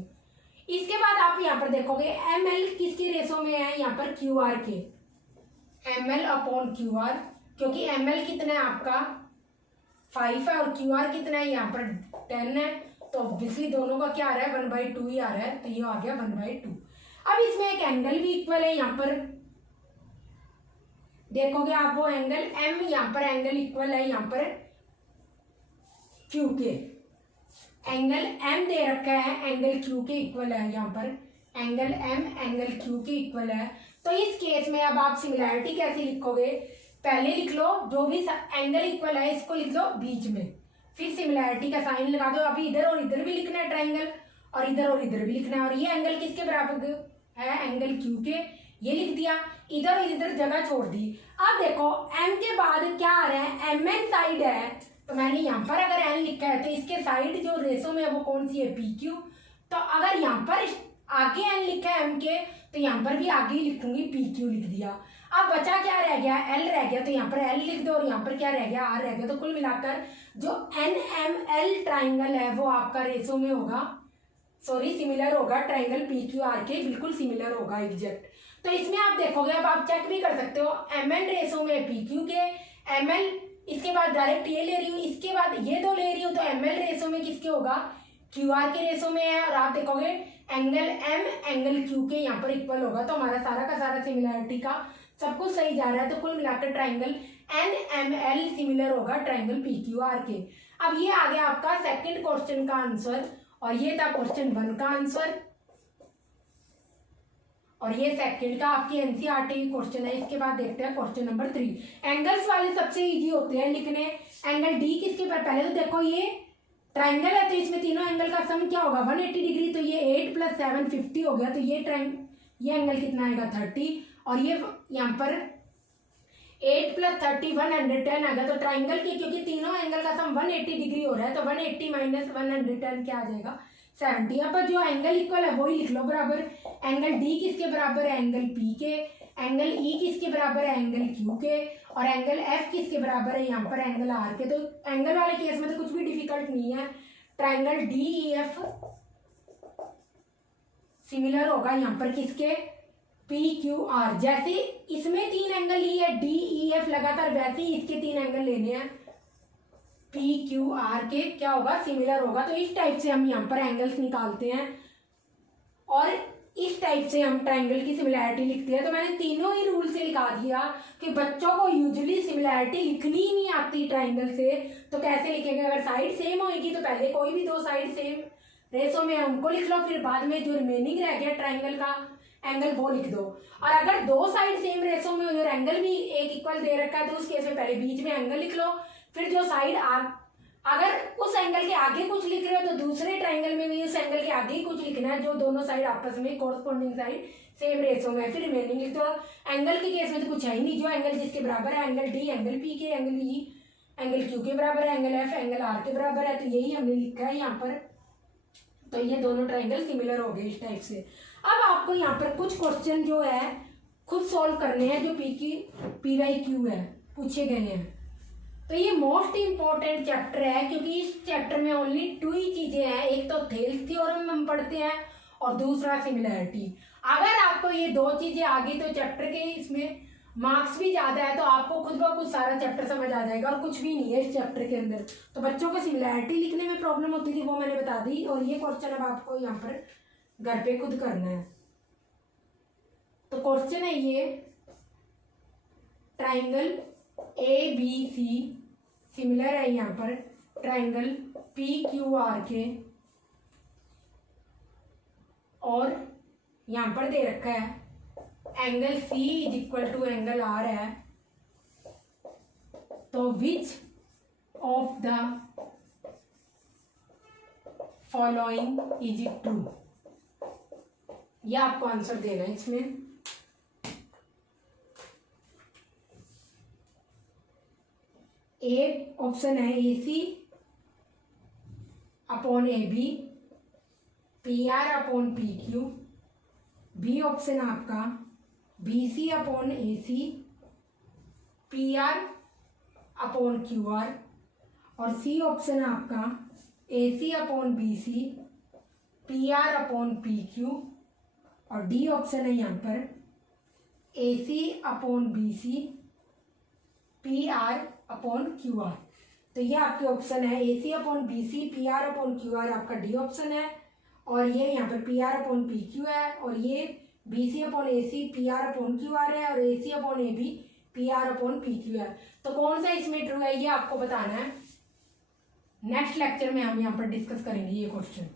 इसके बाद आप यहाँ पर देखोगे एम एल किसके रेशो में है, यहाँ पर क्यू आर के, M L upon Q R, क्योंकि एम एल कितना है आपका 5 है और क्यू आर कितना है यहाँ पर 10 है, तो ऑब्वियसली दोनों का क्या आ रहा है 1/2 ही आ रहा है, तो ये आ गया 1/2। अब इसमें एक एंगल भी इक्वल है, यहाँ पर देखोगे आप वो एंगल एम, यहाँ पर एंगल इक्वल है यहाँ पर क्यू के, एंगल एम दे रखा है एंगल क्यू के इक्वल है, यहाँ पर एंगल एम एंगल क्यू के इक्वल है। तो इस केस में अब आप सिमिलैरिटी कैसे लिखोगे, पहले लिख लो जो भी एंगल इक्वल है इसको लिख लो बीच में, फिर सिमिलैरिटी का साइन लगा दो। अभी इधर और इधर भी लिखना है ट्राइंगल, और इधर और इधर भी लिखना है, और ये एंगल किसके बराबर है एंगल क्यू के, ये लिख दिया, इधर और इधर जगह छोड़ दी। अब देखो एम के बाद क्या आ रहा है, एम एन साइड है तो मैंने यहाँ पर अगर एन लिखा है तो इसके साइड जो रेशो में है वो कौन सी है, पी क्यू। तो अगर यहाँ पर आगे एन लिखा है एम के तो यहाँ पर भी आगे ही लिखूंगी, पी क्यू लिख दिया। अब बचा क्या रह गया, एल रह गया, तो यहाँ पर एल लिख दो और यहाँ पर क्या रह गया, आर रह गया। तो कुल मिलाकर जो एन एम एल ट्राइंगल है वो आपका रेशो में होगा, सिमिलर होगा ट्राइंगल पी क्यू आर के, बिल्कुल सिमिलर होगा एग्जैक्ट। तो इसमें आप देखोगे, अब आप चेक भी कर सकते हो, एम एन रेशो में पी क्यू के, एम एल इसके बाद डायरेक्ट ये ले रही हूँ, इसके बाद ये दो ले रही हूँ, तो एम एल रेशो में किसके होगा, क्यू आर के रेशो में है। और आप देखोगे एंगल एम एंगल क्यू के यहाँ पर इक्वल होगा। तो हमारा सारा का सारा सिमिलरिटी का सब कुछ सही जा रहा है। तो कुल मिलाकर triangle N M L similar होगा ट्राइंगल पी क्यू आर के। अब ये आ गया आपका सेकंड क्वेश्चन का आंसर, और ये था क्वेश्चन 1 का आंसर, और ये सेकंड का आपकी एनसीईआरटी क्वेश्चन है। इसके बाद देखते हैं क्वेश्चन नंबर 3। एंगल्स वाले सबसे इजी होते हैं लिखने। एंगल डी किसके पर, पहले तो देखो ये ट्राइंगल है तो इसमें तीनों एंगल का सम क्या होगा, 180 डिग्री। तो ये 8 + 7 50 हो गया। तो ये एंगल कितना आएगा, 30, और ये यहाँ पर 8 + 30 110 आएगा। तो ट्राइंगल की क्योंकि तीनों एंगल का सम 180 डिग्री हो रहा है, तो 180 - 110 क्या आ जाएगा, 70। अब जो एंगल इक्वल है वही लिख लो बराबर। एंगल डी किसके बराबर है, एंगल पी के। एंगल ई किसके बराबर है, एंगल क्यू के। और एंगल एफ किसके बराबर है, यहाँ पर एंगल आर के। तो एंगल वाले केस में तो कुछ भी डिफिकल्ट नहीं है। Triangle D E F similar होगा यहाँ पर किसके, पी क्यू आर। जैसे इसमें 3 एंगल ही है डी ई एफ लगातार, वैसे ही इसके 3 एंगल लेने हैं पी क्यू आर के, क्या होगा, सिमिलर होगा। तो इस टाइप से हम यहाँ पर एंगल्स निकालते हैं और इस टाइप से हम ट्राइंगल की सिमिलैरिटी लिखते हैं। तो मैंने तीनों ही रूल से लिखा दिया कि बच्चों को यूजुअली सिमिलैरिटी लिखनी ही नहीं आती ट्राइंगल से, तो कैसे लिखेंगे। अगर साइड सेम होगी तो पहले कोई भी 2 साइड सेम रेशो में है उनको लिख लो, फिर बाद में जो रिमेनिंग रह गया ट्राइंगल का एंगल वो लिख दो। और अगर 2 साइड सेम रेशो में और एंगल भी एक इक्वल दे रखा है तो उस केस में पहले बीच में एंगल लिख लो, फिर जो साइड अगर उस एंगल के आगे कुछ लिख रहे हो तो दूसरे ट्राइंगल में भी उस एंगल के आगे ही कुछ लिखना है जो दोनों साइड आपस में कोरस्पोंडिंग साइड सेम रेशो में, फिर रिमेनिंग लिख दो। एंगल के केस में तो कुछ है ही नहीं, जो एंगल जिसके बराबर है, एंगल डी एंगल पी के, एंगल ई एंगल क्यू के बराबर है, एंगल एफ एंगल आर के बराबर है। तो यही हमने लिखा है यहाँ पर। तो ये दोनों ट्राइंगल सिमिलर हो गए इस टाइप से। अब आपको यहाँ पर कुछ क्वेश्चन जो है खुद सॉल्व करने हैं जो पी वाई क्यू है पूछे गए हैं। तो ये मोस्ट इंपॉर्टेंट चैप्टर है क्योंकि इस चैप्टर में ओनली 2 ही चीजें हैं, एक तो थेल्स थ्योरम हम पढ़ते हैं और दूसरा सिमिलैरिटी। अगर आपको ये 2 चीजें आ गई तो चैप्टर के इसमें मार्क्स भी ज्यादा है, तो आपको खुद ब खुद सारा चैप्टर समझ आ जाएगा और कुछ भी नहीं है इस चैप्टर के अंदर। तो बच्चों को सिमिलैरिटी लिखने में प्रॉब्लम होती थी वो मैंने बता दी, और ये क्वेश्चन अब आपको यहाँ पर घर पे खुद करना है। तो क्वेश्चन है ये, triangle A B C similar है यहाँ पर ट्राइंगल पी क्यू आर के, और यहाँ पर दे रखा है angle C is equal to angle R है। तो which of the following is it true, यह आपको आंसर देना है इसमें। ए ऑप्शन है A C upon A B, P R upon P Q. B option आपका B C upon A C, P R upon Q R. और सी ऑप्शन आपका A C upon B C, P R upon P Q. और डी ऑप्शन है यहाँ पर A C upon B C, P R upon Q R. तो ये आपके ऑप्शन है A C upon B C, P R upon Q R आपका डी ऑप्शन है, और ये यहाँ पर P R upon P Q है, और ये B C upon A C, P R upon Q R है, और A C upon A B, P R upon P Q है। तो कौन सा इसमें ट्रू है ये आपको बताना है। नेक्स्ट लेक्चर में हम यहाँ पर डिस्कस करेंगे ये क्वेश्चन।